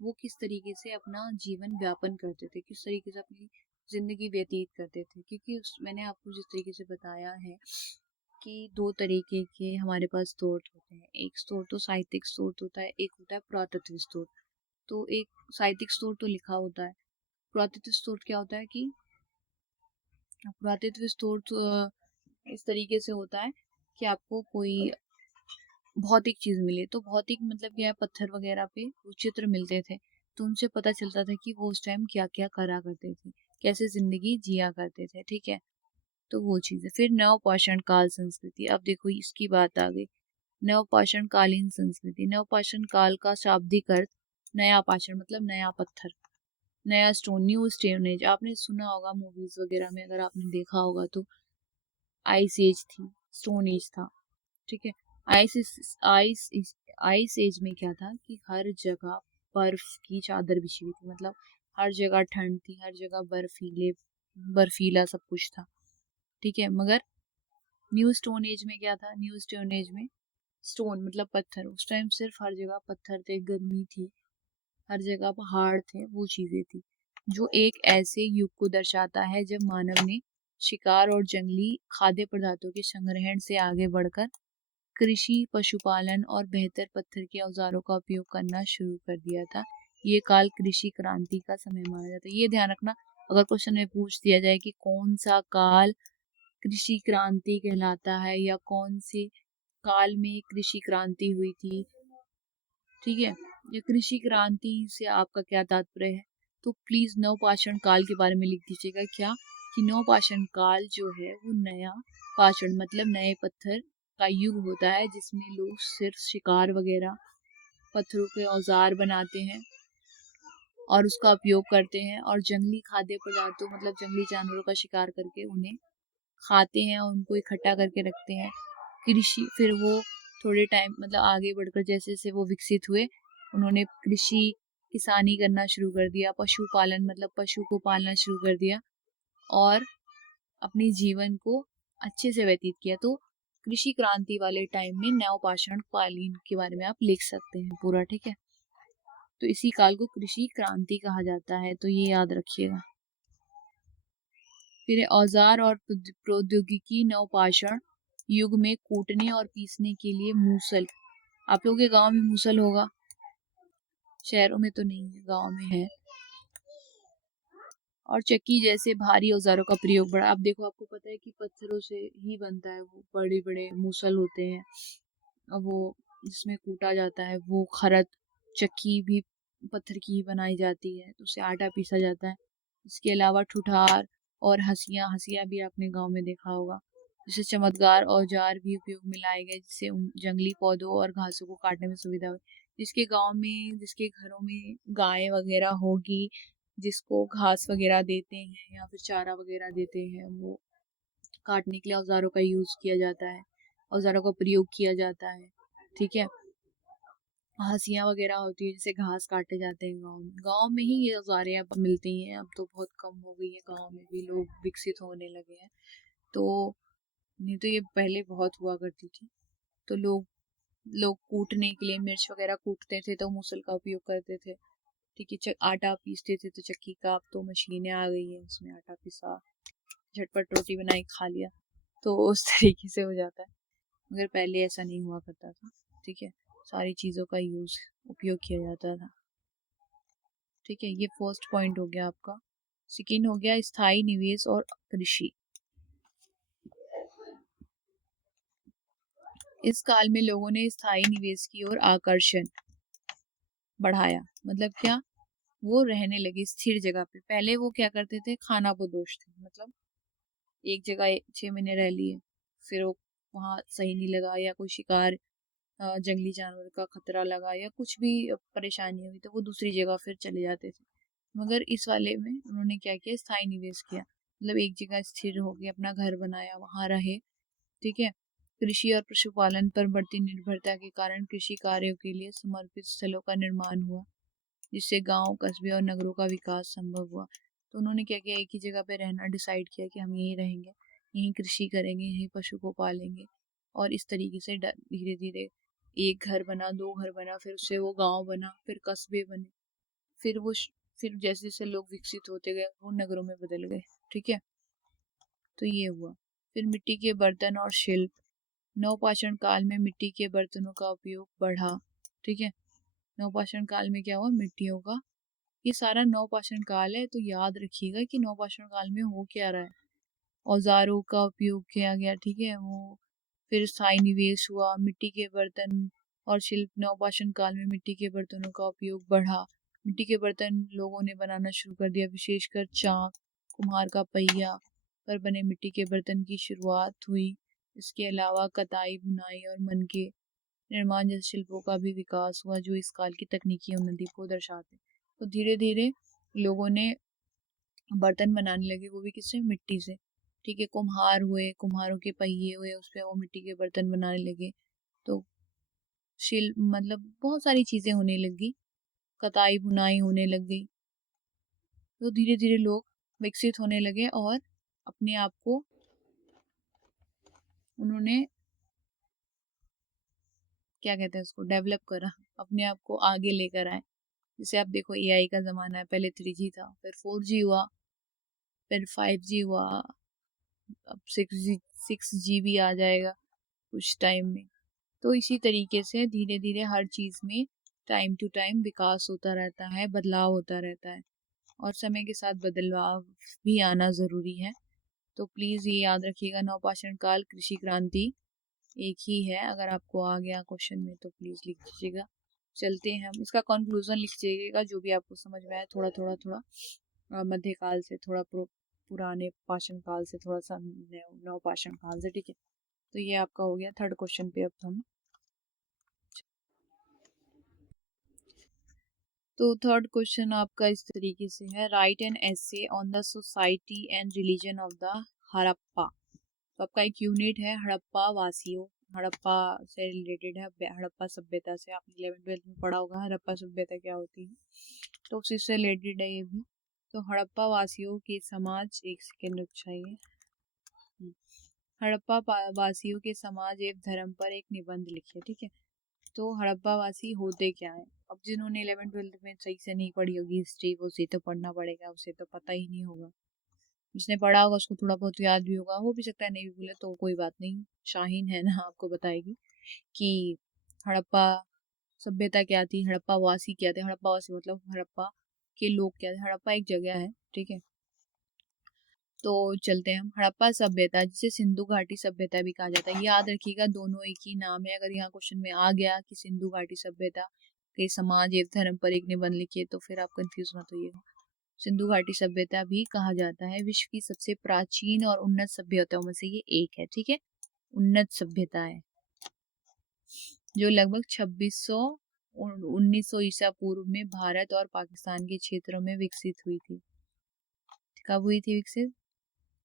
वो किस तरीके से अपना जीवन व्यापन करते थे, किस तरीके से अपनी जिंदगी व्यतीत करते थे। क्योंकि मैंने आपको जिस तरीके से बताया है कि दो तरीके के हमारे पास स्रोत होते हैं, एक स्रोत तो साहित्यिक स्रोत होता है, एक होता है पुरातत्व स्रोत। तो एक साहित्यिक स्रोत तो लिखा होता है, पुरातत्व स्रोत क्या होता है कि पुरातत्व स्रोत इस तरीके से होता है कि आपको कोई भौतिक चीज मिले। तो भौतिक मतलब क्या है, पत्थर वगैरह पे वो चित्र मिलते थे, तो उनसे पता चलता था कि वो उस टाइम क्या क्या करा करते थे, कैसे जिंदगी जिया करते थे। ठीक है। तो वो चीज है। फिर नवपाषाण काल संस्कृति, अब देखो इसकी बात आ गई। नवपाषाण कालीन संस्कृति, नवपाषाण काल का शाब्दिक अर्थ नया पाषाण मतलब नया पत्थर, नया स्टोन, न्यू स्टोन एज। आपने सुना होगा मूवीज वगैरह में, अगर आपने देखा होगा तो आइस एज थी, स्टोन एज था। ठीक है। आइस आइस आइस एज में क्या था कि हर जगह बर्फ की चादर बिछी हुई थी, मतलब हर जगह ठंड थी, हर जगह बर्फीला सब कुछ था। ठीक है। मगर न्यू स्टोन एज में क्या था, न्यू स्टोन एज में स्टोन मतलब पत्थर, उस टाइम सिर्फ हर जगह पत्थर थे, गर्मी थी, हर जगह पहाड़ थे, वो चीजें थी, जो एक ऐसे युग को दर्शाता है जब मानव ने शिकार और जंगली खाद्य पदार्थों के संग्रहण से आगे बढ़कर कृषि, पशुपालन और बेहतर पत्थर के औजारों का उपयोग करना शुरू कर दिया था। ये काल कृषि क्रांति का समय माना जाता है। ये ध्यान रखना, अगर क्वेश्चन में पूछ दिया जाए कि कौन सा काल कृषि क्रांति कहलाता है या कौन से काल में कृषि क्रांति हुई थी, ठीक है, या कृषि क्रांति से आपका क्या तात्पर्य है, तो प्लीज नवपाषाण काल के बारे में लिख दीजिएगा। क्या कि नवपाषाण काल जो है वो नया पाषाण मतलब नए पत्थर का युग होता है, जिसमें लोग सिर्फ शिकार वगैरह पत्थरों के औजार बनाते हैं और उसका उपयोग करते हैं, और जंगली खाद्य पदार्थों मतलब जंगली जानवरों का शिकार करके उन्हें खाते हैं और उनको इकट्ठा करके रखते हैं। कृषि फिर वो थोड़े टाइम मतलब आगे बढ़कर जैसे जैसे वो विकसित हुए, उन्होंने कृषि किसानी करना शुरू कर दिया, पशुपालन मतलब पशु को पालना शुरू कर दिया और अपने जीवन को अच्छे से व्यतीत किया। तो कृषि क्रांति वाले टाइम में नवपाषाण कालीन के बारे में आप लिख सकते हैं पूरा, ठीक है। तो इसी काल को कृषि क्रांति कहा जाता है, तो ये याद रखिएगा। फिर औजार और प्रौद्योगिकी। नवपाषाण युग में कूटने और पीसने के लिए मूसल, आप लोगों के गांव में मूसल होगा, शहरों में तो नहीं है, गांव में है, और चक्की जैसे भारी औजारों का प्रयोग बढ़ा। अब देखो, आपको पता है कि पत्थरों से ही बनता है, वो बड़े बड़े मूसल होते हैं, अब वो जिसमें कूटा जाता है, वो खरत चक्की भी पत्थर की ही बनाई जाती है, तो उससे आटा पीसा जाता है। इसके अलावा ठुठार और हंसिया, हंसिया भी आपने गांव में देखा होगा, जिससे चमत्कार औजार भी उपयोग में लाए गए, जिससे उन जंगली पौधों और घासों को काटने में सुविधा हुई। जिसके गांव में, जिसके घरों में गाय वगैरह होगी, जिसको घास वगैरह देते हैं या फिर चारा वगैरह देते हैं, वो काटने के लिए औजारों का यूज किया जाता है, औजारों का प्रयोग किया जाता है, ठीक है। हंसिया वगैरह होती है, जिसे घास काटे जाते हैं गांव में। गांव में ही ये औजारें अब मिलती हैं, अब तो बहुत कम हो गई है, गांव में भी लोग विकसित होने लगे हैं। तो नहीं तो ये पहले बहुत हुआ करती थी। तो लोग लोग कूटने के लिए मिर्च वगैरह कूटते थे तो मूसल का उपयोग करते थे, ठीक है। आटा पीसते थे तो चक्की का, अब तो मशीनें आ गई है, उसमें आटा पिसा, झटपट रोटी बनाई खा लिया, तो उस तरीके से हो जाता है। मगर पहले ऐसा नहीं हुआ करता था, ठीक है, सारी चीज़ों का यूज उपयोग किया जाता था, ठीक है। ये फर्स्ट पॉइंट हो गया आपका। सेकेंड हो गया स्थायी निवेश और कृषि। इस काल में लोगों ने स्थायी निवेश की ओर आकर्षण बढ़ाया, मतलब क्या, वो रहने लगे स्थिर जगह पे। पहले वो क्या करते थे, खाना बदोश थे, मतलब एक जगह 6 महीने रह लिए, फिर वो वहाँ सही नहीं लगा, या कोई शिकार जंगली जानवर का खतरा लगा, या कुछ भी परेशानी हुई, तो वो दूसरी जगह फिर चले जाते थे। मगर इस वाले में उन्होंने क्या किया, स्थायी निवेश किया, मतलब एक जगह स्थिर होकर अपना घर बनाया, वहां रहे, ठीक है। कृषि और पशुपालन पर बढ़ती निर्भरता के कारण कृषि कार्यों के लिए समर्पित स्थलों का निर्माण हुआ, जिससे गांव, कस्बे और नगरों का विकास संभव हुआ। तो उन्होंने क्या किया, एक ही जगह पे रहना डिसाइड किया कि हम यहीं रहेंगे, यहीं कृषि करेंगे, यहीं पशु को पालेंगे, और इस तरीके से धीरे धीरे एक घर बना, दो घर बना, फिर उससे वो गांव बना, फिर कस्बे बने, फिर वो फिर जैसे जैसे लोग विकसित होते गए वो नगरों में बदल गए, ठीक है। तो ये हुआ। फिर मिट्टी के बर्तन और शिल्प। नवपाषाण काल में मिट्टी के बर्तनों का उपयोग बढ़ा, ठीक है। नवपाषाण काल में क्या हुआ, मिट्टियों का, ये सारा नवपाषाण काल है, तो याद रखिएगा कि नवपाषाण काल में हो क्या रहा है। औजारों का उपयोग किया गया, ठीक है, वो फिर स्थायी निवेश हुआ, मिट्टी के बर्तन और शिल्प। नवपाषाण काल में मिट्टी के बर्तनों का उपयोग बढ़ा, मिट्टी के बर्तन लोगों ने बनाना शुरू कर दिया, विशेषकर चाक, कुम्हार का पहिया पर बने मिट्टी के बर्तन की शुरुआत हुई। इसके अलावा कताई, बुनाई और मन के निर्माण जैसे शिल्पों का भी विकास हुआ, जो इस काल की तकनीकी उन्नति को दर्शाते। तो धीरे धीरे लोगों ने बर्तन बनाने लगे, वो भी किससे, मिट्टी से, ठीक है। कुम्हार हुए, कुम्हारों के पहिए हुए, उस पे वो मिट्टी के बर्तन बनाने लगे। तो शिल्प मतलब बहुत सारी चीजें होने लगी, कताई बुनाई होने लग गई। तो धीरे धीरे लोग विकसित होने लगे और अपने आप को उन्होंने क्या कहते हैं उसको, डेवलप करा, अपने आप को आगे लेकर आए। जैसे आप देखो, एआई का जमाना है, पहले 3G था, फिर 4G हुआ, फिर 5G हुआ, अब 6 GB आ जाएगा कुछ टाइम में। तो इसी तरीके से धीरे धीरे हर चीज़ में टाइम टू टाइम विकास होता रहता है, बदलाव होता रहता है, और समय के साथ बदलाव भी आना ज़रूरी है। तो प्लीज़ ये याद रखिएगा, नवपाषाण काल, कृषि क्रांति एक ही है। अगर आपको आ गया क्वेश्चन में तो प्लीज़ लिख दीजिएगा। चलते हैं हम, इसका कंक्लूजन लिख दीजिएगा जो भी आपको समझ में आया, थोड़ा थोड़ा थोड़ा मध्यकाल से, थोड़ा पुराने पाषाण काल से, थोड़ा सा नवपाषाण काल से, ठीक है। तो ये आपका हो गया थर्ड क्वेश्चन पे। अब हम तो थर्ड क्वेश्चन आपका इस तरीके से है, right an essay on the society and religion of the Harappa. तो आपका एक यूनिट है हड़प्पा वासियों, हड़प्पा से रिलेटेड है, हड़प्पा सभ्यता से। आपने 11th-12th में पढ़ा होगा हड़प्पा सभ्यता क्या होती है, तो उसी से रिलेटेड है ये भी। तो हड़प्पा वासियों के समाज, एक सेकेंड रुक जाइए। हड़प्पा वासियों के समाज एवं धर्म पर एक निबंध लिखिए, ठीक है। तो हड़प्पा वासी होते क्या है। अब जिन्होंने 11th-12th में सही से नहीं पढ़ी होगी हिस्ट्री, उसे तो पढ़ना पड़ेगा, उसे तो पता ही नहीं होगा। जिसने पढ़ा होगा उसको थोड़ा बहुत याद भी होगा, हो भी सकता है नहीं भी भूले, तो कोई बात नहीं, शाहीन है ना, आपको बताएगी कि हड़प्पा सभ्यता क्या थी, हड़प्पा वासी क्या थे। हड़प्पा वासी मतलब हड़प्पा के लोग क्या थे। हड़प्पा एक जगह है, ठीक है। तो चलते हैं हम, हड़प्पा सभ्यता जिसे सिंधु घाटी सभ्यता भी कहा जाता है, याद रखिएगा दोनों एक ही नाम है। अगर यहाँ क्वेश्चन में आ गया कि सिंधु घाटी सभ्यता के समाज एवं धर्म पर एक निबंध लिखिए, तो फिर आप कंफ्यूज मत होइएगा। सिंधु घाटी सभ्यता भी कहा जाता है विश्व की सबसे प्राचीन और उन्नत सभ्यताओं में से ये एक है, ठीक है। उन्नत सभ्यता है जो लगभग 1900 ईसा पूर्व में भारत और पाकिस्तान के क्षेत्रों में विकसित हुई थी। कब हुई थी विकसित,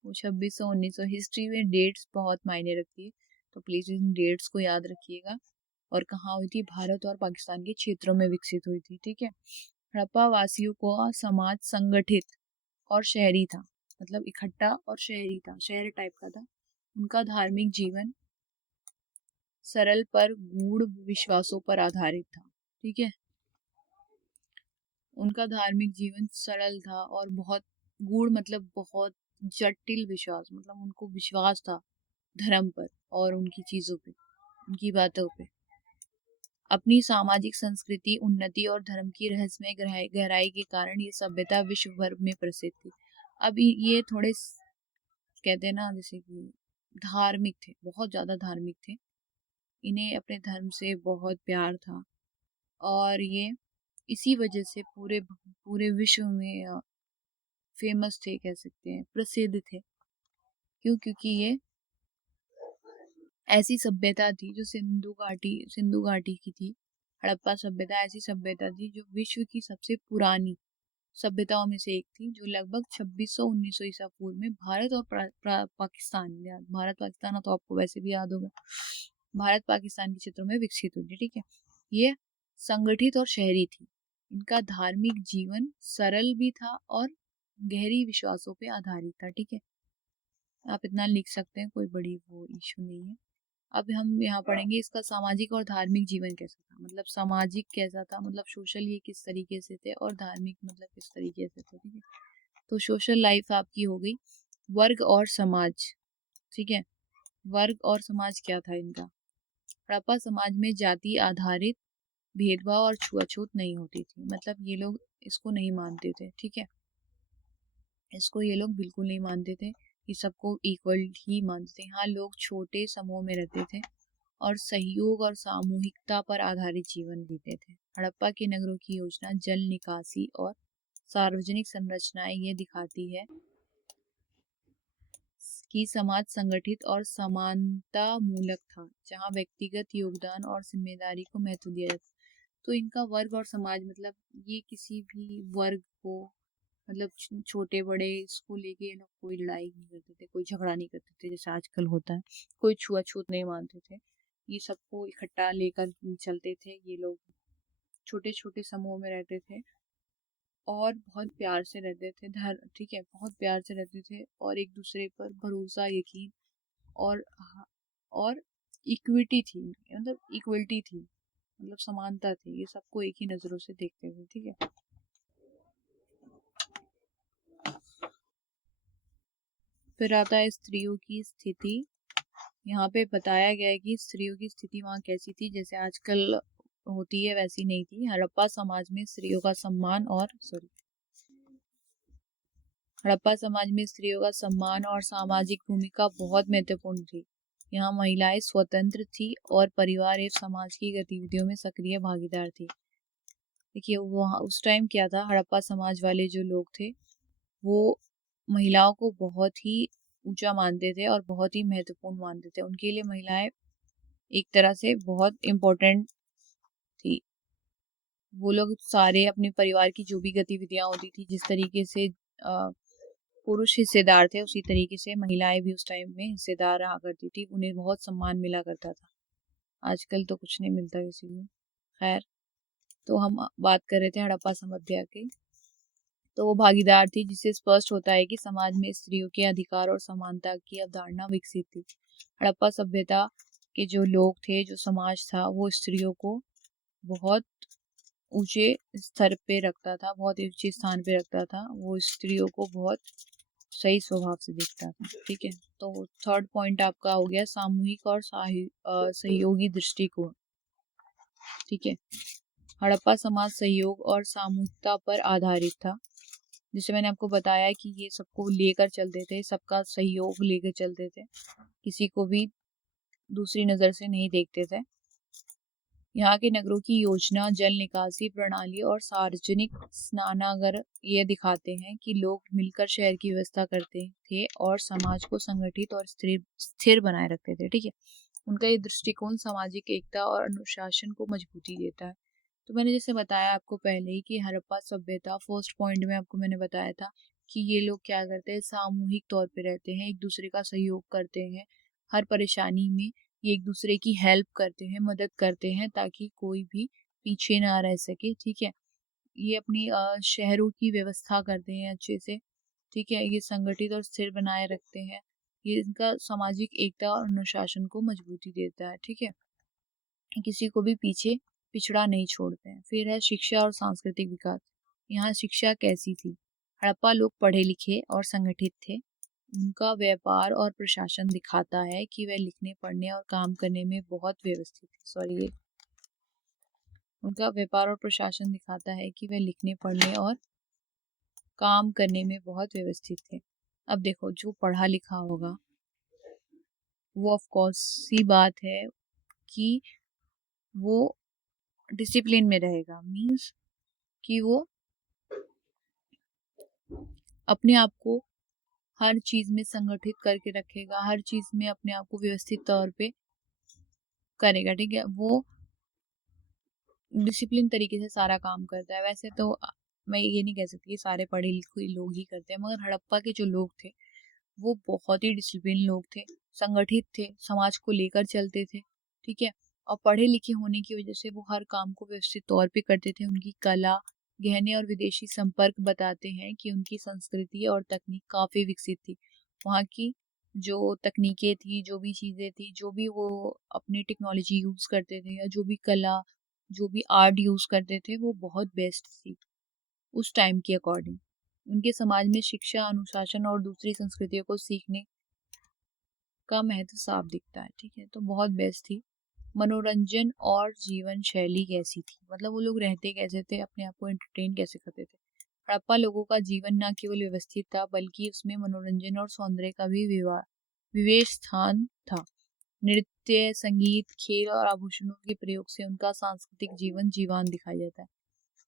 वो 2600 1900। हिस्ट्री में डेट्स बहुत मायने रखती है, तो प्लीज इन डेट्स को याद रखिएगा। और कहाँ हुई थी, भारत और पाकिस्तान के क्षेत्रों में विकसित हुई थी, ठीक है। हड़प्पा वासियों को समाज संगठित और शहरी था, मतलब इकट्ठा और शहरी था, शहर टाइप का था। उनका धार्मिक जीवन सरल पर गूढ़ विश्वासों पर आधारित था, ठीक है। उनका धार्मिक जीवन सरल था और बहुत गूढ़ मतलब बहुत जटिल विश्वास, मतलब उनको विश्वास था धर्म पर और उनकी चीजों पे, उनकी बातों पे। अपनी सामाजिक संस्कृति, उन्नति और धर्म की रहस्यमय गहराई के कारण ये सभ्यता विश्व भर में प्रसिद्ध थी। अब ये थोड़े कहते हैं ना, जैसे कि धार्मिक थे, बहुत ज्यादा धार्मिक थे। इन्हें अपने धर्म से बहुत प्यार था और ये इसी वजह से पूरे पूरे विश्व में फेमस थे, कह सकते हैं प्रसिद्ध थे। क्यों, क्योंकि ये ऐसी सभ्यता थी जो सिंधु घाटी की थी। हड़प्पा सभ्यता ऐसी सभ्यता थी जो विश्व की सबसे पुरानी सभ्यताओं में से एक थी, जो लगभग 2600 1900 ईसा पूर्व में भारत और पाकिस्तान, भारत पाकिस्तान तो आपको वैसे भी याद होगा, भारत पाकिस्तान के क्षेत्रों में विकसित हुई, ठीक है। ये संगठित और शहरी थी। इनका धार्मिक जीवन सरल भी था और गहरी विश्वासों पे आधारित था, ठीक है। आप इतना लिख सकते हैं, कोई बड़ी वो इशू नहीं है। अब हम यहाँ पढ़ेंगे इसका सामाजिक और धार्मिक जीवन कैसा था, मतलब सामाजिक कैसा था, मतलब सोशल ये किस तरीके से थे, और धार्मिक मतलब किस तरीके से थे, ठीक है। तो सोशल लाइफ आपकी हो गई। वर्ग और समाज, ठीक है। वर्ग और समाज क्या था इनका। हड़प्पा समाज में जाति आधारित भेदभाव और छुआछूत नहीं होती थी, मतलब ये लोग इसको नहीं मानते थे, ठीक है। इसको ये लोग बिल्कुल नहीं मानते थे कि सबको इक्वल ही मानते थे। हाँ, लोग छोटे समूह में रहते थे और सहयोग और सामूहिकता पर आधारित जीवन जीते थे। हड़प्पा के नगरों की योजना, जल निकासी और सार्वजनिक संरचनाएं ये दिखाती है कि समाज संगठित और समानता मूलक था, जहाँ व्यक्तिगत योगदान और जिम्मेदारी को महत्व दिया जाता। तो इनका वर्ग और समाज मतलब ये किसी भी वर्ग को, मतलब छोटे बड़े इसको लेके ये लोग कोई लड़ाई नहीं करते थे, कोई झगड़ा नहीं करते थे जैसे आजकल होता है, कोई छुआछूत नहीं मानते थे। ये सबको इकट्ठा लेकर चलते थे ये लोग, छोटे छोटे समूह में रहते थे और बहुत प्यार से रहते थे, ठीक है, बहुत प्यार से रहते थे और एक दूसरे पर भरोसा, यकीन और और इक्विटी थी, मतलब इक्वलिटी थी, मतलब समानता थी। ये सबको एक ही नजरों से देखते थे, ठीक है। फिर आता है स्त्रियों की स्थिति। यहाँ पे बताया गया है कि स्त्रियों की स्थिति वहाँ कैसी थी, जैसे आजकल होती है वैसी नहीं थी। हड़प्पा समाज में स्त्रियों का सम्मान और हड़प्पा समाज में स्त्रियों का सम्मान और सामाजिक भूमिका बहुत महत्वपूर्ण थी। यहाँ महिलाएं स्वतंत्र थी और परिवार एवं समाज की गतिविधियों में सक्रिय भागीदार थी। देखिए वहाँ उस टाइम क्या था, हड़प्पा समाज वाले जो लोग थे वो महिलाओं को बहुत ही ऊंचा मानते थे और बहुत ही महत्वपूर्ण मानते थे। उनके लिए महिलाएं एक तरह से बहुत इम्पोर्टेंट थी। वो लोग सारे अपने परिवार की जो भी गतिविधियां होती थी, जिस तरीके से पुरुष हिस्सेदार थे उसी तरीके से महिलाएं भी उस टाइम में हिस्सेदार रहा करती थी। उन्हें बहुत सम्मान मिला करता था। आजकल तो कुछ नहीं मिलता किसी को। खैर, तो हम बात कर रहे थे हड़प्पा सभ्यता की। तो वो भागीदार थी, जिससे स्पष्ट होता है कि समाज में स्त्रियों के अधिकार और समानता की अवधारणा विकसित थी। हड़प्पा सभ्यता के जो लोग थे, जो समाज था, वो स्त्रियों को बहुत ऊंचे स्तर पे रखता था, बहुत ऊंचे स्थान पे रखता था। वो स्त्रियों को बहुत सही स्वभाव से देखता था। ठीक है, तो थर्ड पॉइंट आपका हो गया सामूहिक और सहयोगी दृष्टिकोण। ठीक है, हड़प्पा समाज सहयोग और सामूहिकता पर आधारित था। जैसे मैंने आपको बताया कि ये सबको लेकर चलते थे, सबका सहयोग लेकर चलते थे, किसी को भी दूसरी नजर से नहीं देखते थे। यहाँ के नगरों की योजना, जल निकासी प्रणाली और सार्वजनिक स्नानागार ये दिखाते हैं कि लोग मिलकर शहर की व्यवस्था करते थे और समाज को संगठित और स्थिर बनाए रखते थे। ठीक है, उनका ये दृष्टिकोण सामाजिक एकता और अनुशासन को मजबूती देता है। तो मैंने जैसे बताया आपको पहले ही कि हड़प्पा सभ्यता, फर्स्ट पॉइंट में आपको मैंने बताया था कि ये लोग क्या करते हैं, सामूहिक तौर पे रहते हैं, एक दूसरे का सहयोग करते हैं। हर परेशानी में ये एक दूसरे की हेल्प करते हैं, मदद करते हैं, ताकि कोई भी पीछे ना रह सके। ठीक है, ये अपनी शहरों की व्यवस्था करते हैं अच्छे से। ठीक है, ये संगठित और स्थिर बनाए रखते हैं। ये इनका सामाजिक एकता और अनुशासन को मजबूती देता है। ठीक है, किसी को भी पीछे पिछड़ा नहीं छोड़ते हैं। फिर है शिक्षा और सांस्कृतिक विकास। यहाँ शिक्षा कैसी थी? हड़प्पा लोग पढ़े लिखे और संगठित थे। उनका व्यापार और प्रशासन दिखाता है कि वह लिखने पढ़ने और काम करने में बहुत व्यवस्थित थे। उनका व्यापार और प्रशासन दिखाता है कि वह लिखने पढ़ने और काम करने में बहुत व्यवस्थित थे। अब देखो, जो पढ़ा लिखा होगा वो ऑफ कोर्स सी बात है कि वो डिसिप्लिन में रहेगा। मीन्स कि वो अपने आप को हर चीज में संगठित करके रखेगा, हर चीज में अपने आप को व्यवस्थित तौर पे करेगा। ठीक है, वो डिसिप्लिन तरीके से सारा काम करता है। वैसे तो मैं ये नहीं कह सकती कि सारे पढ़े लिखे लोग ही करते हैं, मगर हड़प्पा के जो लोग थे वो बहुत ही डिसिप्लिन लोग थे, संगठित थे, समाज को लेकर चलते थे। ठीक है, और पढ़े लिखे होने की वजह से वो हर काम को व्यवस्थित तौर पे करते थे। उनकी कला, गहने और विदेशी संपर्क बताते हैं कि उनकी संस्कृति और तकनीक काफी विकसित थी। वहाँ की जो तकनीकें थी, जो भी चीजें थी, जो भी वो अपनी टेक्नोलॉजी यूज करते थे, या जो भी कला, जो भी आर्ट यूज करते थे, वो बहुत बेस्ट थी उस टाइम के अकॉर्डिंग। उनके समाज में शिक्षा, अनुशासन और दूसरी संस्कृतियों को सीखने का महत्व साफ दिखता है। ठीक है, तो बहुत बेस्ट थी। मनोरंजन और जीवन शैली कैसी थी? मतलब वो लोग रहते कैसे थे, अपने आप को एंटरटेन कैसे करते थे? हड़प्पा लोगों का जीवन न केवल व्यवस्थित था, बल्कि उसमें मनोरंजन और सौंदर्य का भी विवेश स्थान था। नृत्य, संगीत, खेल और आभूषणों के प्रयोग से उनका सांस्कृतिक जीवन जीवान दिखाई देता है।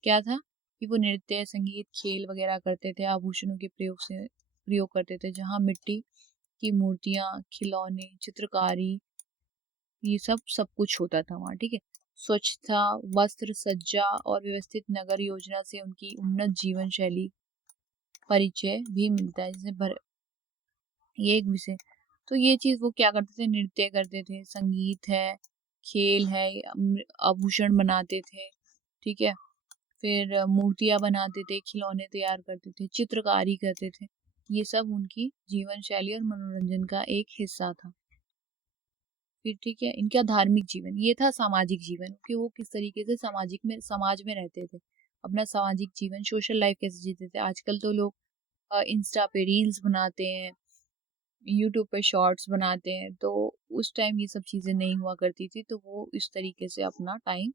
क्या था कि वो नृत्य, संगीत, खेल वगैरह करते थे, आभूषणों के प्रयोग करते थे, जहाँ मिट्टी की मूर्तियां, खिलौने, चित्रकारी, ये सब कुछ होता था वहाँ। ठीक है, स्वच्छता, वस्त्र सज्जा और व्यवस्थित नगर योजना से उनकी उन्नत जीवन शैली परिचय भी मिलता है। जैसे ये एक विषय, तो ये चीज वो क्या करते थे, नृत्य करते थे, संगीत है, खेल है, आभूषण बनाते थे। ठीक है, फिर मूर्तियां बनाते थे, खिलौने तैयार करते थे, चित्रकारी करते थे। ये सब उनकी जीवन शैली और मनोरंजन का एक हिस्सा था। फिर ठीक है, इनका धार्मिक जीवन, ये था सामाजिक जीवन कि वो किस तरीके से समाज में रहते थे, अपना सामाजिक जीवन, सोशल लाइफ कैसे जीते थे। आजकल तो लोग इंस्टा पे रील्स बनाते हैं, यूट्यूब पे शॉर्ट्स बनाते हैं, तो उस टाइम ये सब चीज़ें नहीं हुआ करती थी, तो वो इस तरीके से अपना टाइम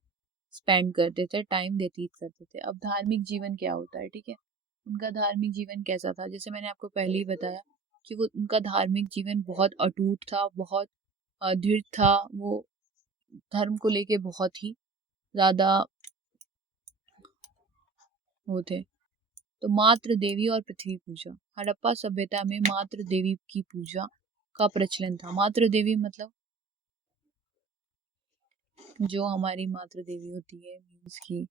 स्पेंड करते थे, टाइम व्यतीत करते थे। अब धार्मिक जीवन क्या होता है, ठीक है? उनका धार्मिक जीवन कैसा था? जैसे मैंने आपको पहले ही बताया कि वो उनका धार्मिक जीवन बहुत अटूट था, बहुत दृढ़ था। वो धर्म को लेके बहुत ही ज़्यादा वो थे। तो मातृ देवी और पृथ्वी पूजा, हड़प्पा सभ्यता में मातृ देवी की पूजा का प्रचलन था। मातृ देवी मतलब जो हमारी मातृ देवी होती है, मीन्स की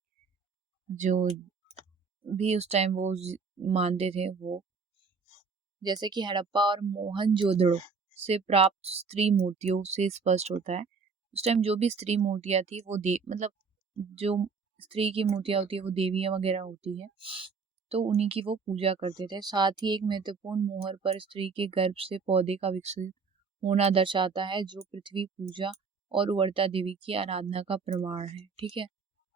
जो भी उस टाइम वो मानते थे वो, जैसे कि हड़प्पा और मोहनजोदड़ो से प्राप्त स्त्री मूर्तियों से स्पष्ट होता है। उस टाइम जो भी स्त्री मूर्तियां थी वो मतलब जो स्त्री की मूर्तियां होती है वो देवियां वगैरह होती है, तो उन्हीं की वो पूजा करते थे। साथ ही एक महत्वपूर्ण मोहर पर स्त्री के गर्भ से पौधे का विकसित होना दर्शाता है, जो पृथ्वी पूजा और उर्वरता देवी की आराधना का प्रमाण है। ठीक है,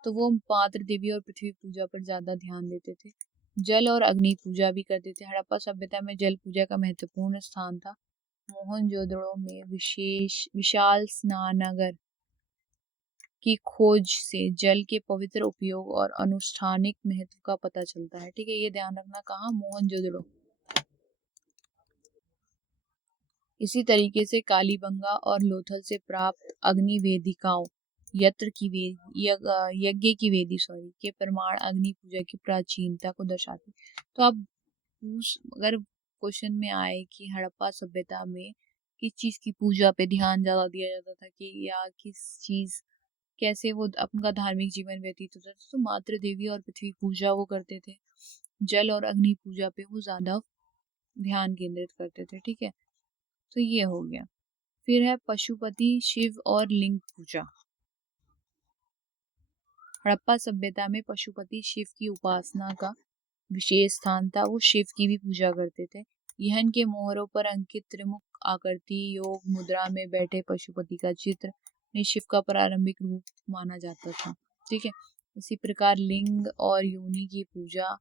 तो वो मातृ देवी और पृथ्वी पूजा पर ज्यादा ध्यान देते थे। जल और अग्नि पूजा भी करते थे। हड़प्पा सभ्यता में जल पूजा का महत्वपूर्ण स्थान था। मोहनजोदड़ो में विशाल स्नानागार की खोज से जल के पवित्र उपयोग और अनुष्ठानिक महत्व का पता चलता है। ठीक है, ये ध्यान रखना, कहाँ? मोहनजोदड़ो। इसी तरीके से कालीबंगा और लोथल से प्राप्त अग्नि वेदिकाओं यज्ञ की वेदी के प्रमाण अग्नि पूजा की प्राचीनता को दर्शाते। तो अब अगर क्वेश्चन में आए कि हड़प्पा सभ्यता में किस चीज की पूजा पे ध्यान ज्यादा दिया जाता था, कि या किस चीज कैसे वो अपना धार्मिक जीवन व्यतीत होता था, तो मातृ देवी और पृथ्वी पूजा वो करते थे। जल और अग्नि पूजा पे वो ज्यादा ध्यान केंद्रित करते थे। ठीक है, तो ये हो गया। फिर है पशुपति शिव और लिंग पूजा। हड़प्पा सभ्यता में पशुपति शिव की उपासना का विशेष स्थान था। वो शिव की भी पूजा करते थे। यहन के मोहरों पर अंकित त्रिमुख आकृति योग मुद्रा में बैठे पशुपति का चित्र ने शिव का प्रारंभिक रूप माना जाता था। ठीक है, इसी प्रकार लिंग और योनि की पूजा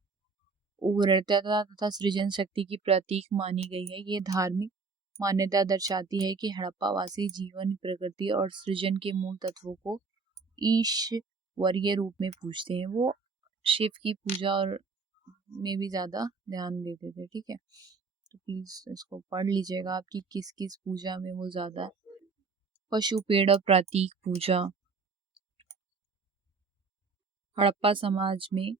उग्रता तथा सृजन शक्ति की प्रतीक मानी गई है। ये धार्मिक मान्यता दर्शाती है कि हड़प्पावासी जीवन, प्रकृति और सृजन के मूल तत्वों को ईश्वरीय रूप में पूजते हैं। वो शिव की पूजा और में भी ज्यादा ध्यान देते थे। ठीक है, तो प्लीज इसको पढ़ लीजिएगा आपकी किस किस पूजा में वो ज्यादा। पशु पेड़ और प्रतीक पूजा। हड़प्पा समाज में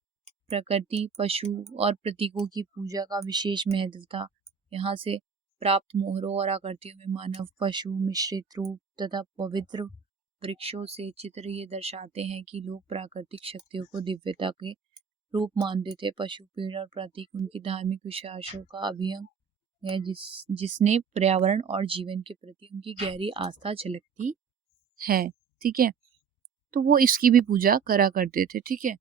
प्रकृति, पशु और प्रतीकों की पूजा का विशेष महत्व था। यहाँ से प्राप्त मोहरों और आकृतियों में मानव, पशु, मिश्रित रूप तथा पवित्र वृक्षों से चित्र ये दर्शाते हैं कि लोग प्राकृतिक शक्तियों को दिव्यता के रूप मानते थे। पशु, पेड़ और प्रतीक उनकी धार्मिक विश्वासों का अभियंग है, जिसने पर्यावरण और जीवन के प्रति उनकी गहरी आस्था झलकती है। ठीक है, तो वो इसकी भी पूजा करा करते थे। ठीक है,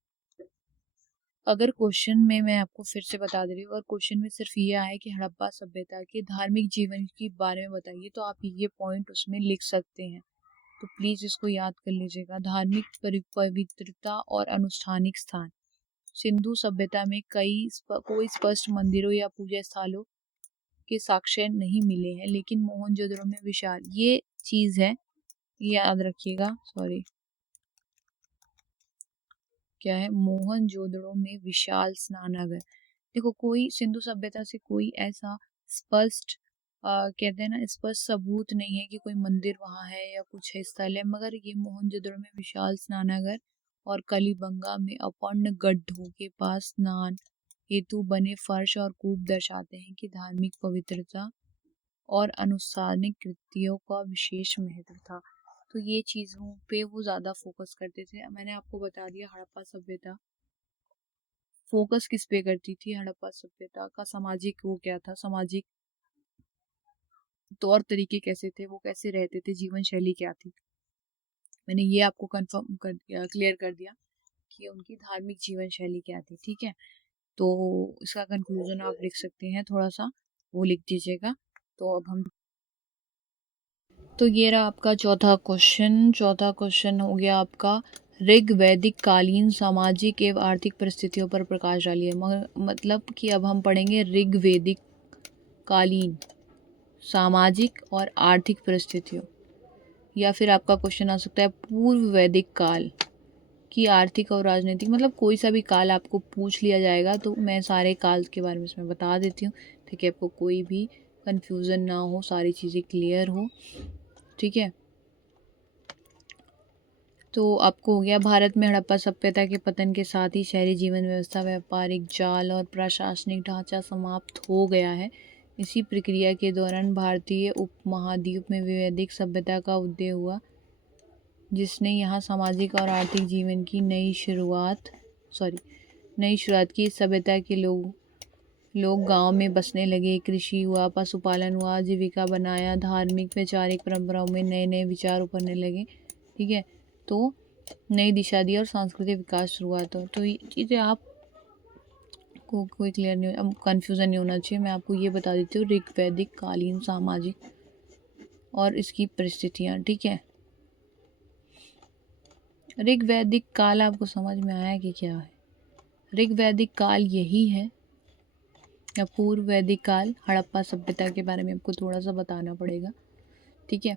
अगर क्वेश्चन में मैं आपको फिर से बता दे रही हूँ, अगर क्वेश्चन में सिर्फ ये आए कि हड़प्पा सभ्यता के धार्मिक जीवन के बारे में बताइए, तो आप ये पॉइंट उसमें लिख सकते हैं। तो प्लीज इसको याद कर लीजिएगा। धार्मिक पवित्रता और अनुष्ठानिक स्थान। सिंधु सभ्यता में कोई स्पष्ट मंदिरों या पूजा स्थलों के साक्ष्य नहीं मिले हैं, लेकिन मोहनजोदड़ो में विशाल ये चीज है, याद रखिएगा। सॉरी, क्या है? मोहनजोदड़ो में विशाल स्नानागार। देखो, कोई सिंधु सभ्यता से कोई ऐसा स्पष्ट कहते हैं ना, स्पष्ट सबूत नहीं है कि कोई मंदिर वहां है या कुछ है स्थल है, मगर ये मोहनजोदड़ो में विशाल स्नानागार और कलीबंगा में अपर्ण गड्ढों के पास स्नान हेतु बने फर्श और कूप दर्शाते हैं कि धार्मिक पवित्रता और अनुष्ठानिक कृतियों का विशेष महत्व था। तो ये चीजों पे वो ज्यादा फोकस करते थे। मैंने आपको बता दिया हड़प्पा सभ्यता फोकस किस पे करती थी। हड़प्पा सभ्यता का सामाजिक वो क्या था, सामाजिक तौर तरीके कैसे थे, वो कैसे रहते थे, जीवन शैली क्या थी। मैंने ये आपको कंफर्म कर दिया, क्लियर कर दिया कि उनकी धार्मिक जीवन शैली क्या थी। ठीक है, तो इसका कंक्लूजन आप लिख सकते हैं, थोड़ा सा वो लिख दीजिएगा। तो अब हम तो ये रहा आपका चौथा क्वेश्चन हो गया आपका, ऋग वैदिक कालीन सामाजिक एवं आर्थिक परिस्थितियों पर प्रकाश डालिए। मतलब कि अब हम पढ़ेंगे ऋग वैदिक कालीन सामाजिक और आर्थिक परिस्थितियों, या फिर आपका क्वेश्चन आ सकता है पूर्व वैदिक काल की आर्थिक और राजनीतिक, मतलब कोई सा भी काल आपको पूछ लिया जाएगा तो मैं सारे काल के बारे में इसमें बता देती हूँ, ताकि आपको कोई भी कंफ्यूजन ना हो, सारी चीज़ें क्लियर हो। ठीक है, तो आपको हो गया भारत में हड़प्पा सभ्यता के पतन के साथ ही शहरी जीवन व्यवस्था, व्यापारिक जाल और प्रशासनिक ढांचा समाप्त हो गया है। इसी प्रक्रिया के दौरान भारतीय उपमहाद्वीप में वैदिक सभ्यता का उदय हुआ, जिसने यहाँ सामाजिक और आर्थिक जीवन की नई शुरुआत की। इस सभ्यता के लोग गांव में बसने लगे, कृषि हुआ, पशुपालन हुआ, जीविका बनाया, धार्मिक वैचारिक परंपराओं में नए नए विचार उभरने लगे। ठीक है, तो नई दिशा दी और सांस्कृतिक विकास शुरुआत हो। तो ये चीज़ें आप को कोई क्लियर नहीं, अब कन्फ्यूज़न नहीं होना चाहिए। मैं आपको ये बता देती हूँ ऋग वैदिक कालीन सामाजिक और इसकी परिस्थितियाँ। ठीक है, ऋग वैदिक काल आपको समझ में आया कि क्या है? ऋग वैदिक काल यही है, या पूर्व वैदिक काल। हड़प्पा सभ्यता के बारे में आपको थोड़ा सा बताना पड़ेगा। ठीक है,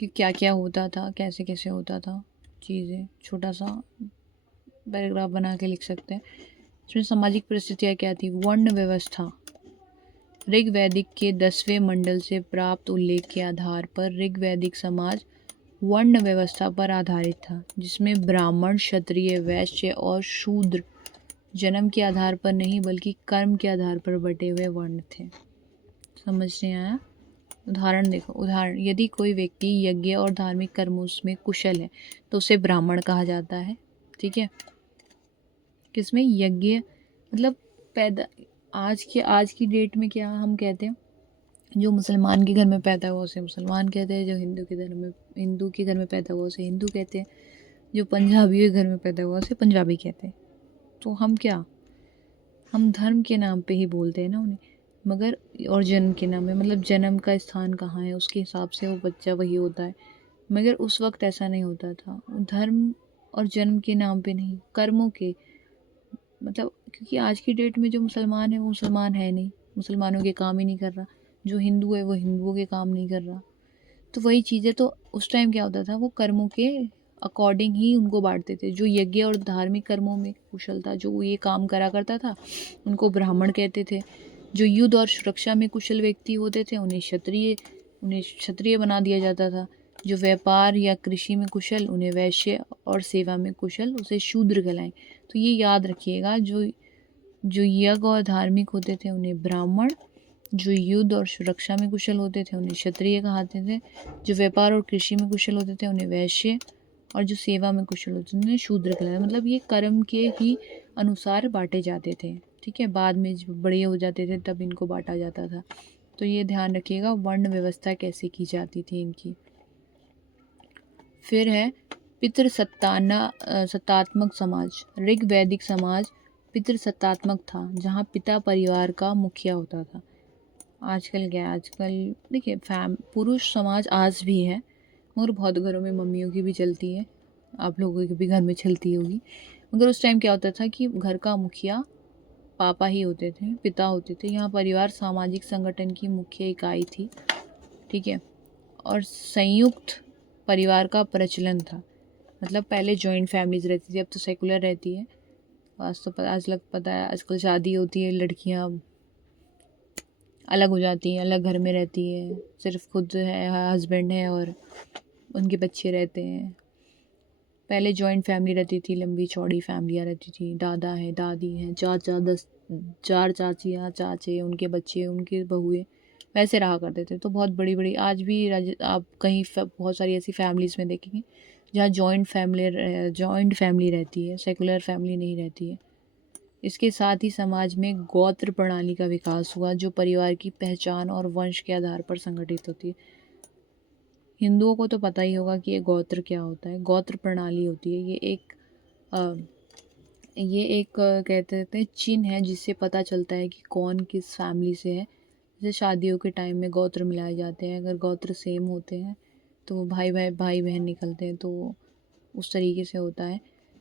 कि क्या क्या होता था, कैसे कैसे होता था चीज़ें, छोटा सा पैराग्राफ बना के लिख सकते हैं। इसमें सामाजिक परिस्थितियाँ क्या थी? वर्ण व्यवस्था। ऋग वैदिक के 10वें मंडल से प्राप्त उल्लेख के आधार पर ऋग वैदिक समाज वर्ण व्यवस्था पर आधारित था, जिसमें ब्राह्मण, क्षत्रिय, वैश्य और शूद्र जन्म के आधार पर नहीं बल्कि कर्म के आधार पर बटे हुए वर्ण थे। समझ नहीं आया? उदाहरण देखो, उदाहरण, यदि कोई व्यक्ति यज्ञ और धार्मिक कर्मों में कुशल है तो उसे ब्राह्मण कहा जाता है। ठीक है, किसमें? यज्ञ, मतलब पैदा, आज की डेट में क्या हम कहते हैं, जो मुसलमान के घर में पैदा हुआ उसे मुसलमान कहते हैं, जो हिंदू के घर में पैदा हुआ उसे हिंदू कहते हैं, जो पंजाबी के घर में पैदा हुआ उसे पंजाबी कहते हैं। तो हम धर्म के नाम पे ही बोलते हैं ना उन्हें, मगर और जन्म के नाम पे, मतलब जन्म का स्थान कहाँ है उसके हिसाब से वो बच्चा वही होता है। मगर उस वक्त ऐसा नहीं होता था, धर्म और जन्म के नाम पे नहीं, कर्मों के, मतलब क्योंकि आज की डेट में जो मुसलमान है वो मुसलमान है नहीं, मुसलमानों के काम ही नहीं कर रहा, जो हिंदू है वो हिंदुओं के काम नहीं कर रहा। तो वही चीज़ है, तो उस टाइम क्या होता था, वो कर्मों के अकॉर्डिंग ही उनको बांटते थे। जो यज्ञ और धार्मिक कर्मों में कुशल था, जो ये काम करा करता था, उनको ब्राह्मण कहते थे। जो युद्ध और सुरक्षा में कुशल व्यक्ति होते थे उन्हें क्षत्रिय बना दिया जाता था। जो व्यापार या कृषि में कुशल, उन्हें वैश्य, और सेवा में कुशल उसे शूद्र कहलाएं। तो ये याद रखिएगा, जो यज्ञ और धार्मिक होते थे उन्हें ब्राह्मण, जो युद्ध और सुरक्षा में कुशल होते थे उन्हें क्षत्रिय कहते थे, जो व्यापार और कृषि में कुशल होते थे उन्हें वैश्य, और जो सेवा में कुशल होते थे उन्हें शूद्र कहलाते। मतलब ये कर्म के ही अनुसार बांटे जाते थे। ठीक है, बाद में जब बड़े हो जाते थे तब इनको बांटा जाता था। तो ये ध्यान रखिएगा वर्ण व्यवस्था कैसे की जाती थी इनकी। फिर है सत्तात्मक समाज। ऋग वैदिक समाज पितृसत्तात्मक था, जहाँ पिता परिवार का मुखिया होता था। आजकल क्या है, आजकल देखिए पुरुष समाज आज भी है, मगर बहुत घरों में मम्मियों की भी चलती है, आप लोगों के भी घर में चलती होगी। मगर उस टाइम क्या होता था कि घर का मुखिया पापा ही होते थे, पिता होते थे। यहाँ परिवार सामाजिक संगठन की मुख्य इकाई थी। ठीक है, और संयुक्त परिवार का प्रचलन था। मतलब पहले जॉइंट फैमिलीज रहती थी, अब तो सेकुलर रहती है। पता है आजकल शादी होती है, लड़कियाँ अलग हो जाती हैं, अलग घर में रहती है, सिर्फ खुद है, हस्बैंड है और उनके बच्चे रहते हैं। पहले जॉइंट फैमिली रहती थी, लंबी चौड़ी फैमिलियाँ रहती थी, दादा है, दादी हैं, चाचा, 4 चाचियाँ, चाचे, उनके बच्चे, उनके बहुएं, वैसे रहा करते थे। तो बहुत बड़ी बड़ी, आज भी आप कहीं बहुत सारी ऐसी फैमिलीज़ में देखेंगे जहाँ जॉइंट फैमिली रहती है, सेकुलर फैमिली नहीं रहती है। इसके साथ ही समाज में गोत्र प्रणाली का विकास हुआ, जो परिवार की पहचान और वंश के आधार पर संगठित होती है। हिंदुओं को तो पता ही होगा कि ये गोत्र क्या होता है। गोत्र प्रणाली होती है, ये एक कहते हैं चिन्ह है, जिससे पता चलता है कि कौन किस फैमिली से है। जैसे शादियों के टाइम में गोत्र मिलाए जाते हैं, अगर गोत्र सेम होते हैं तो भाई बहन निकलते हैं, तो उस तरीके से होता है।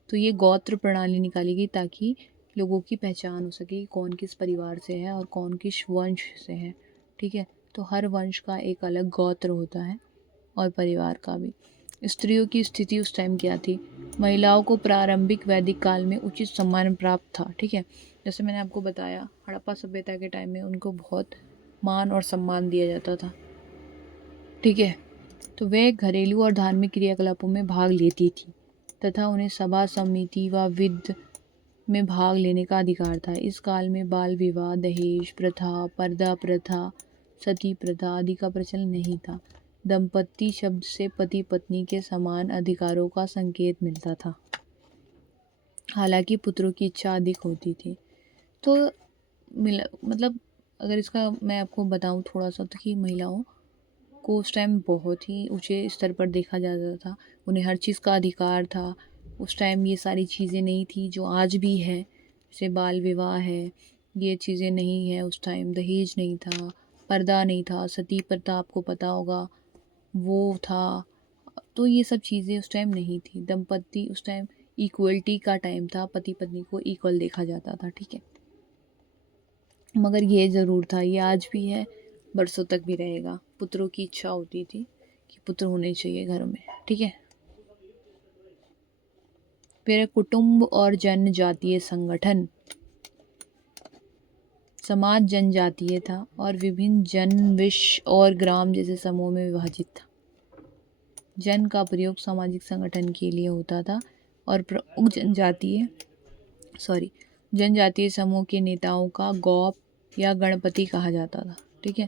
तो ये गोत्र प्रणाली निकाली गई ताकि लोगों की पहचान हो सके कि कौन किस परिवार से है और कौन किस वंश से है। ठीक है, तो हर वंश का एक अलग गोत्र होता है और परिवार का भी। स्त्रियों की स्थिति उस टाइम क्या थी? महिलाओं को प्रारंभिक वैदिक काल में उचित सम्मान प्राप्त था, ठीक है। जैसे मैंने आपको बताया, हड़प्पा सभ्यता के टाइम में उनको बहुत मान और सम्मान दिया जाता था, ठीक है। तो वे घरेलू और धार्मिक क्रियाकलापों में भाग लेती थी तथा उन्हें सभा, समिति व विद में भाग लेने का अधिकार था। इस काल में बाल विवाह, दहेज प्रथा, पर्दा प्रथा, सती प्रथा आदि का प्रचलन नहीं था। दंपत्ति शब्द से पति पत्नी के समान अधिकारों का संकेत मिलता था। हालांकि पुत्रों की इच्छा अधिक होती थी। तो मतलब अगर इसका मैं आपको बताऊं थोड़ा सा, तो कि महिलाओं को उस टाइम बहुत ही ऊंचे स्तर पर देखा जाता था। उन्हें हर चीज़ का अधिकार था। उस टाइम ये सारी चीज़ें नहीं थी जो आज भी है, जैसे बाल विवाह है, ये चीज़ें नहीं है। उस टाइम दहेज नहीं था, पर्दा नहीं था, सती प्रथा आपको पता होगा वो था। तो ये सब चीज़ें उस टाइम नहीं थी। दंपत्ति उस टाइम इक्वलिटी का टाइम था, पति पत्नी को इक्वल देखा जाता था, ठीक है। मगर ये ज़रूर था, ये आज भी है, बरसों तक भी रहेगा। पुत्रों की इच्छा होती थी कि पुत्र होने चाहिए घर में, ठीक है। फिर कुटुंब और जनजातीय संगठन। समाज जनजातीय था और विभिन्न जन, विश्व और ग्राम जैसे समूह में विभाजित था। जन का प्रयोग सामाजिक संगठन के लिए होता था और प्रमुख जनजातीय समूह के नेताओं का गौप या गणपति कहा जाता था, ठीक है।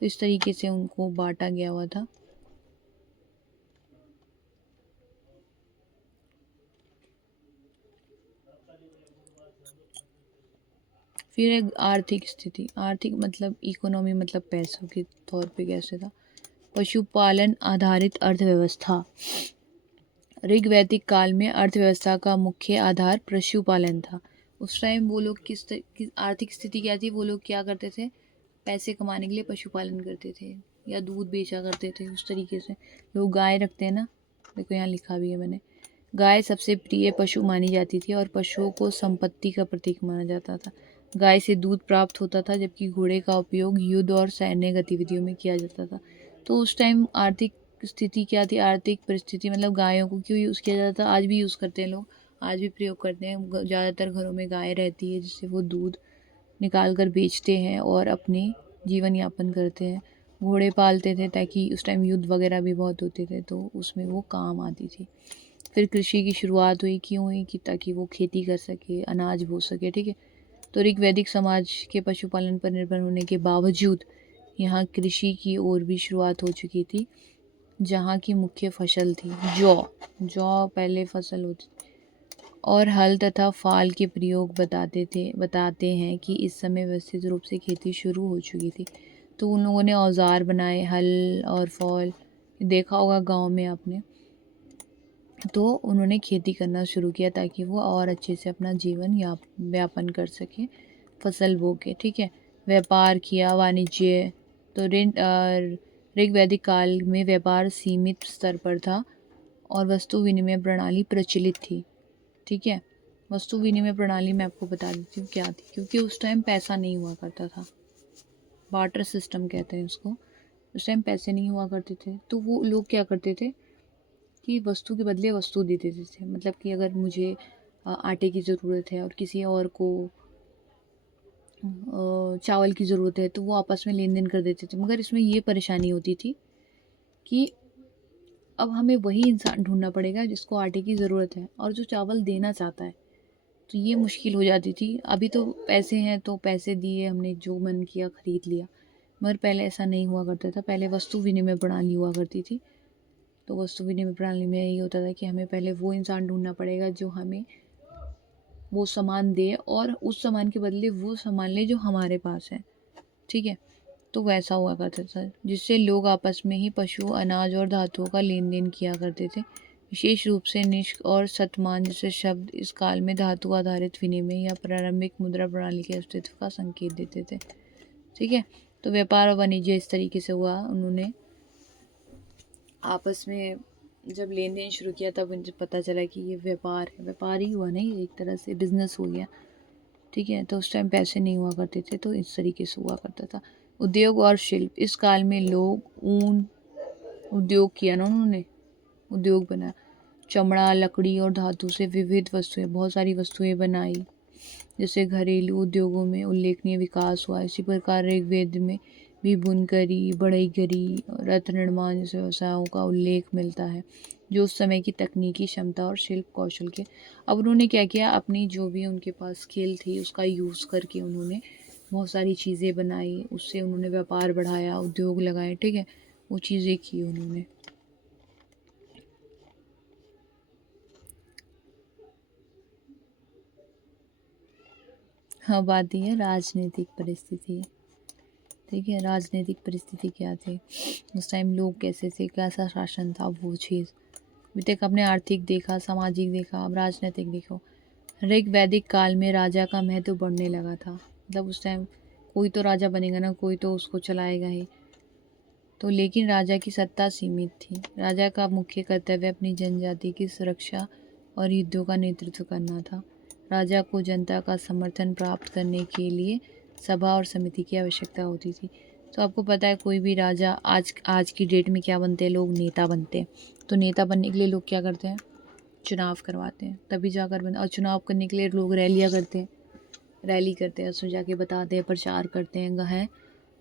तो इस तरीके से उनको बांटा गया हुआ था। फिर एक आर्थिक स्थिति। आर्थिक मतलब इकोनॉमी, मतलब पैसों के तौर पे कैसे था? पशुपालन आधारित अर्थव्यवस्था। ऋग वैदिक काल में अर्थव्यवस्था का मुख्य आधार पशुपालन था। उस टाइम वो लोग किस आर्थिक स्थिति क्या थी? वो लोग क्या करते थे? पैसे कमाने के लिए पशुपालन करते थे या दूध बेचा करते थे। उस तरीके से लोग गाय रखते हैं ना, देखो यहाँ लिखा भी है मैंने। गाय सबसे प्रिय पशु मानी जाती थी और पशुओं को संपत्ति का प्रतीक माना जाता था। गाय से दूध प्राप्त होता था, जबकि घोड़े का उपयोग युद्ध और सैन्य गतिविधियों में किया जाता था। तो उस टाइम आर्थिक स्थिति क्या थी? आर्थिक परिस्थिति मतलब गायों को क्यों यूज़ किया जाता था? आज भी यूज़ करते हैं लोग, आज भी प्रयोग करते हैं। ज़्यादातर घरों में गाय रहती है, जिससे वो दूध निकाल कर बेचते हैं और अपने जीवन यापन करते हैं। घोड़े पालते थे ताकि उस टाइम युद्ध वगैरह भी बहुत होते थे, तो उसमें वो काम आती थी। फिर कृषि की शुरुआत हुई, क्यों हुई? कि ताकि वो खेती कर सके, अनाज बो सके, ठीक है। तो ऋग वैदिक समाज के पशुपालन पर निर्भर होने के बावजूद यहाँ कृषि की ओर भी शुरुआत हो चुकी थी, जहाँ की मुख्य फसल थी जौ पहले फसल होती और हल तथा फाल के प्रयोग बताते हैं कि इस समय व्यवस्थित रूप से खेती शुरू हो चुकी थी। तो उन लोगों ने औजार बनाए, हल और फौल, देखा होगा गांव में आपने। तो उन्होंने खेती करना शुरू किया ताकि वो और अच्छे से अपना जीवन यापन कर सके, फसल बो के, ठीक है। व्यापार किया, वाणिज्य। तो ऋग वैदिक काल में व्यापार सीमित स्तर पर था और वस्तु विनिमय प्रणाली प्रचलित थी, ठीक है। वस्तु विनिमय प्रणाली मैं आपको बता देती हूँ क्या थी, क्योंकि उस टाइम पैसा नहीं हुआ करता था। बार्टर सिस्टम कहते हैं उसको। उस टाइम पैसे नहीं हुआ करते थे, तो वो लोग क्या करते थे कि वस्तु के बदले वस्तु दे देते थे। मतलब कि अगर मुझे आटे की ज़रूरत है और किसी और को चावल की ज़रूरत है, तो वो आपस में लेन देन कर देते थे। मगर इसमें ये परेशानी होती थी कि अब हमें वही इंसान ढूंढना पड़ेगा जिसको आटे की ज़रूरत है और जो चावल देना चाहता है। तो ये मुश्किल हो जाती थी। अभी तो पैसे हैं तो पैसे दिए, हमने जो मन किया खरीद लिया, मगर पहले ऐसा नहीं हुआ करता था। पहले वस्तु विनिमय प्रणाली हुआ करती थी। तो वस्तु विनिमय प्रणाली में यही होता था कि हमें पहले वो इंसान ढूंढना पड़ेगा जो हमें वो सामान दे और उस सामान के बदले वो सामान ले जो हमारे पास है, ठीक है। तो वैसा हुआ करता था, जिससे लोग आपस में ही पशु, अनाज और धातुओं का लेन देन किया करते थे। विशेष रूप से निष्क और सतमान जैसे शब्द इस काल में धातु आधारित विनिमय या प्रारंभिक मुद्रा प्रणाली के अस्तित्व का संकेत देते थे, ठीक है। तो व्यापार और वाणिज्य इस तरीके से हुआ। उन्होंने आपस में जब लेन देन शुरू किया तब मुझे पता चला कि ये व्यापार है। व्यापार ही हुआ नहीं, एक तरह से बिजनेस हो गया, ठीक है। तो उस टाइम पैसे नहीं हुआ करते थे, तो इस तरीके से हुआ करता था। उद्योग और शिल्प, इस काल में लोग ऊन उद्योग किया ना उन्होंने, उद्योग बनाया। चमड़ा, लकड़ी और धातु से विविध वस्तुएं, बहुत सारी वस्तुएं बनाई। जैसे घरेलू उद्योगों में उल्लेखनीय विकास हुआ। इसी प्रकार ऋग्वेद में भी बुनकरी, बढ़ईगरी और रथ निर्माण जैसे व्यवसायों का उल्लेख मिलता है, जो उस समय की तकनीकी क्षमता और शिल्प कौशल के। अब उन्होंने क्या किया, अपनी जो भी उनके पास स्किल थी उसका यूज़ करके उन्होंने बहुत सारी चीज़ें बनाई, उससे उन्होंने व्यापार बढ़ाया, उद्योग लगाए, ठीक है, वो चीज़ें की उन्होंने। अब आती है राजनीतिक परिस्थिति। ठीक है, राजनीतिक परिस्थिति क्या थी उस टाइम, लोग कैसे थे, कैसा शासन था, वो चीज़। अभी तक आपने आर्थिक देखा, सामाजिक देखा, अब राजनीतिक देखो। ऋग वैदिक काल में राजा का महत्व बढ़ने लगा था। मतलब उस टाइम कोई तो राजा बनेगा ना, कोई तो उसको चलाएगा ही। तो लेकिन राजा की सत्ता सीमित थी। राजा का मुख्य कर्तव्य अपनी जनजाति की सुरक्षा और युद्धों का नेतृत्व करना था। राजा को जनता का समर्थन प्राप्त करने के लिए सभा और समिति की आवश्यकता होती थी। तो आपको पता है कोई भी राजा आज की डेट में क्या बनते हैं, लोग नेता बनते हैं। तो नेता बनने के लिए लोग क्या करते हैं, चुनाव करवाते हैं, तभी जाकर बन। और चुनाव करने के लिए लोग रैलियाँ करते हैं, रैली करते हैं, उसमें जाके बताते हैं, प्रचार करते हैं,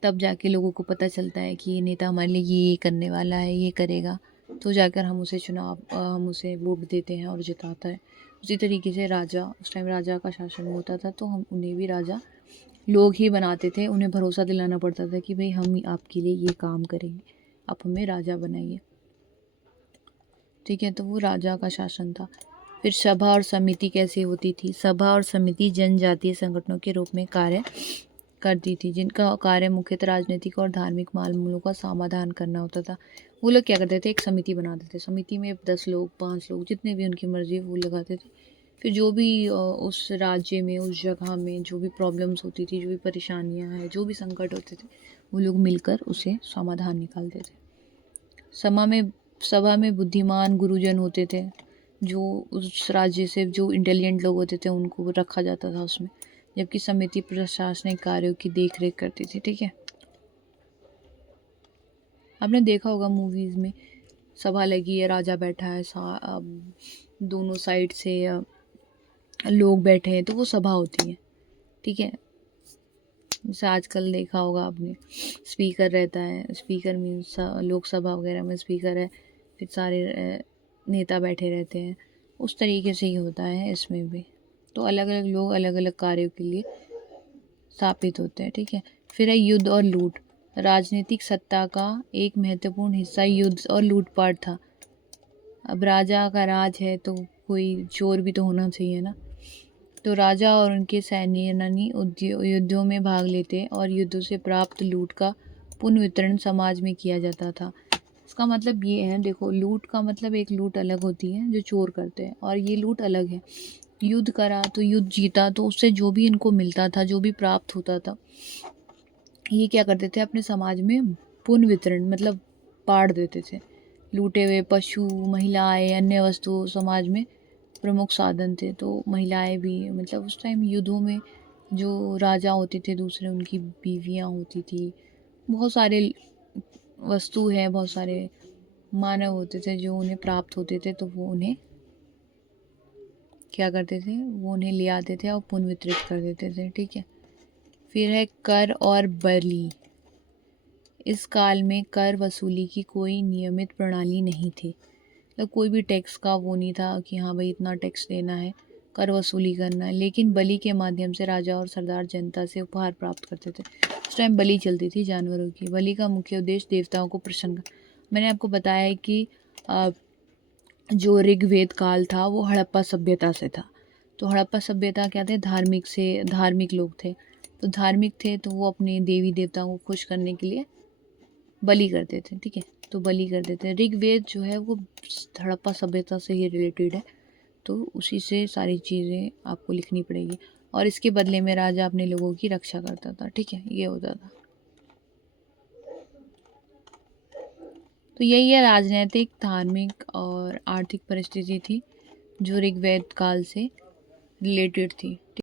तब जाके लोगों को पता चलता है कि ये नेता हमारे लिए ये करने वाला है, ये करेगा, तो जाकर हम उसे वोट देते हैं और जिताता है। उसी तरीके से राजा, उस टाइम राजा का शासन होता था, तो हम उन्हें भी राजा लोग ही बनाते थे। उन्हें भरोसा दिलाना पड़ता था कि भाई हम आपके लिए ये काम करेंगे, आप हमें राजा बनाइए। ठीक है, तो वो राजा का शासन था। फिर सभा और समिति कैसे होती थी। सभा और समिति जनजातीय संगठनों के रूप में कार्य करती थी, जिनका कार्य मुख्यतः राजनीतिक और धार्मिक मामलों का समाधान करना होता था। वो लोग क्या करते थे, एक समिति बनाते थे। समिति में 10 लोग, 5 लोग, जितने भी उनकी मर्जी वो लगाते थे। फिर जो भी उस राज्य में, उस जगह में जो भी प्रॉब्लम्स होती थी, जो भी परेशानियां हैं, जो भी संकट होते थे, वो लोग मिलकर उसे समाधान निकालते थे। सभा में बुद्धिमान गुरुजन होते थे, जो उस राज्य से जो इंटेलिजेंट लोग होते थे उनको रखा जाता था उसमें। जबकि समिति प्रशासनिक कार्यों की देखरेख करती थी। ठीक है, आपने देखा होगा मूवीज में, सभा लगी है, राजा बैठा है, दोनों साइड से लोग बैठे हैं, तो वो सभा होती है। ठीक है, जैसे आजकल देखा होगा आपने, स्पीकर रहता है, स्पीकर मीन्स लोकसभा वगैरह में स्पीकर है, फिर सारे नेता बैठे रहते हैं। उस तरीके से ही होता है इसमें भी। तो अलग अलग लोग अलग अलग कार्यों के लिए स्थापित होते हैं। ठीक है, फिर है युद्ध और लूट। राजनीतिक सत्ता का एक महत्वपूर्ण हिस्सा युद्ध और लूटपाट था। अब राजा का राज है तो कोई चोर भी तो होना चाहिए ना। तो राजा और उनके सैन्य युद्धों में भाग लेते और युद्धों से प्राप्त लूट का पुनर्वितरण समाज में किया जाता था। इसका मतलब ये है, देखो, लूट का मतलब एक लूट अलग होती है जो चोर करते हैं, और ये लूट अलग है। युद्ध करा तो युद्ध जीता, तो उससे जो भी इनको मिलता था, जो भी प्राप्त होता था, ये क्या करते थे, अपने समाज में पुनर्वितरण मतलब बांट देते थे। लूटे हुए पशु, महिलाएं, अन्य वस्तु समाज में प्रमुख साधन थे। तो महिलाएं भी, मतलब उस टाइम युद्धों में जो राजा होते थे दूसरे, उनकी बीवियां होती थी, बहुत सारे वस्तु है, बहुत सारे मानव होते थे जो उन्हें प्राप्त होते थे, तो वो उन्हें क्या करते थे, वो उन्हें ले आते थे और पुनः वितरित कर देते थे। ठीक है, फिर है कर और बलि। इस काल में कर वसूली की कोई नियमित प्रणाली नहीं थी। मतलब कोई भी टैक्स का वो नहीं था कि हाँ भाई इतना टैक्स देना है, कर वसूली करना है। लेकिन बलि के माध्यम से राजा और सरदार जनता से उपहार प्राप्त करते थे। उस टाइम बलि चलती थी जानवरों की। बलि का मुख्य उद्देश्य देवताओं को प्रसन्न कर। मैंने आपको बताया है कि जो ऋग्वेद काल था वो हड़प्पा सभ्यता से था। तो हड़प्पा सभ्यता क्या थे, धार्मिक लोग थे। तो धार्मिक थे तो वो अपने देवी देवताओं को खुश करने के लिए बलि करते थे। ठीक है, तो बलि कर देते हैं। ऋग्वेद जो है वो हड़प्पा सभ्यता से ही रिलेटेड है, तो उसी से सारी चीज़ें आपको लिखनी पड़ेगी। और इसके बदले में राजा अपने लोगों की रक्षा करता था। ठीक है, ये होता था। तो यही है राजनीतिक, धार्मिक और आर्थिक परिस्थिति थी जो ऋग्वेद काल से रिलेटेड थी।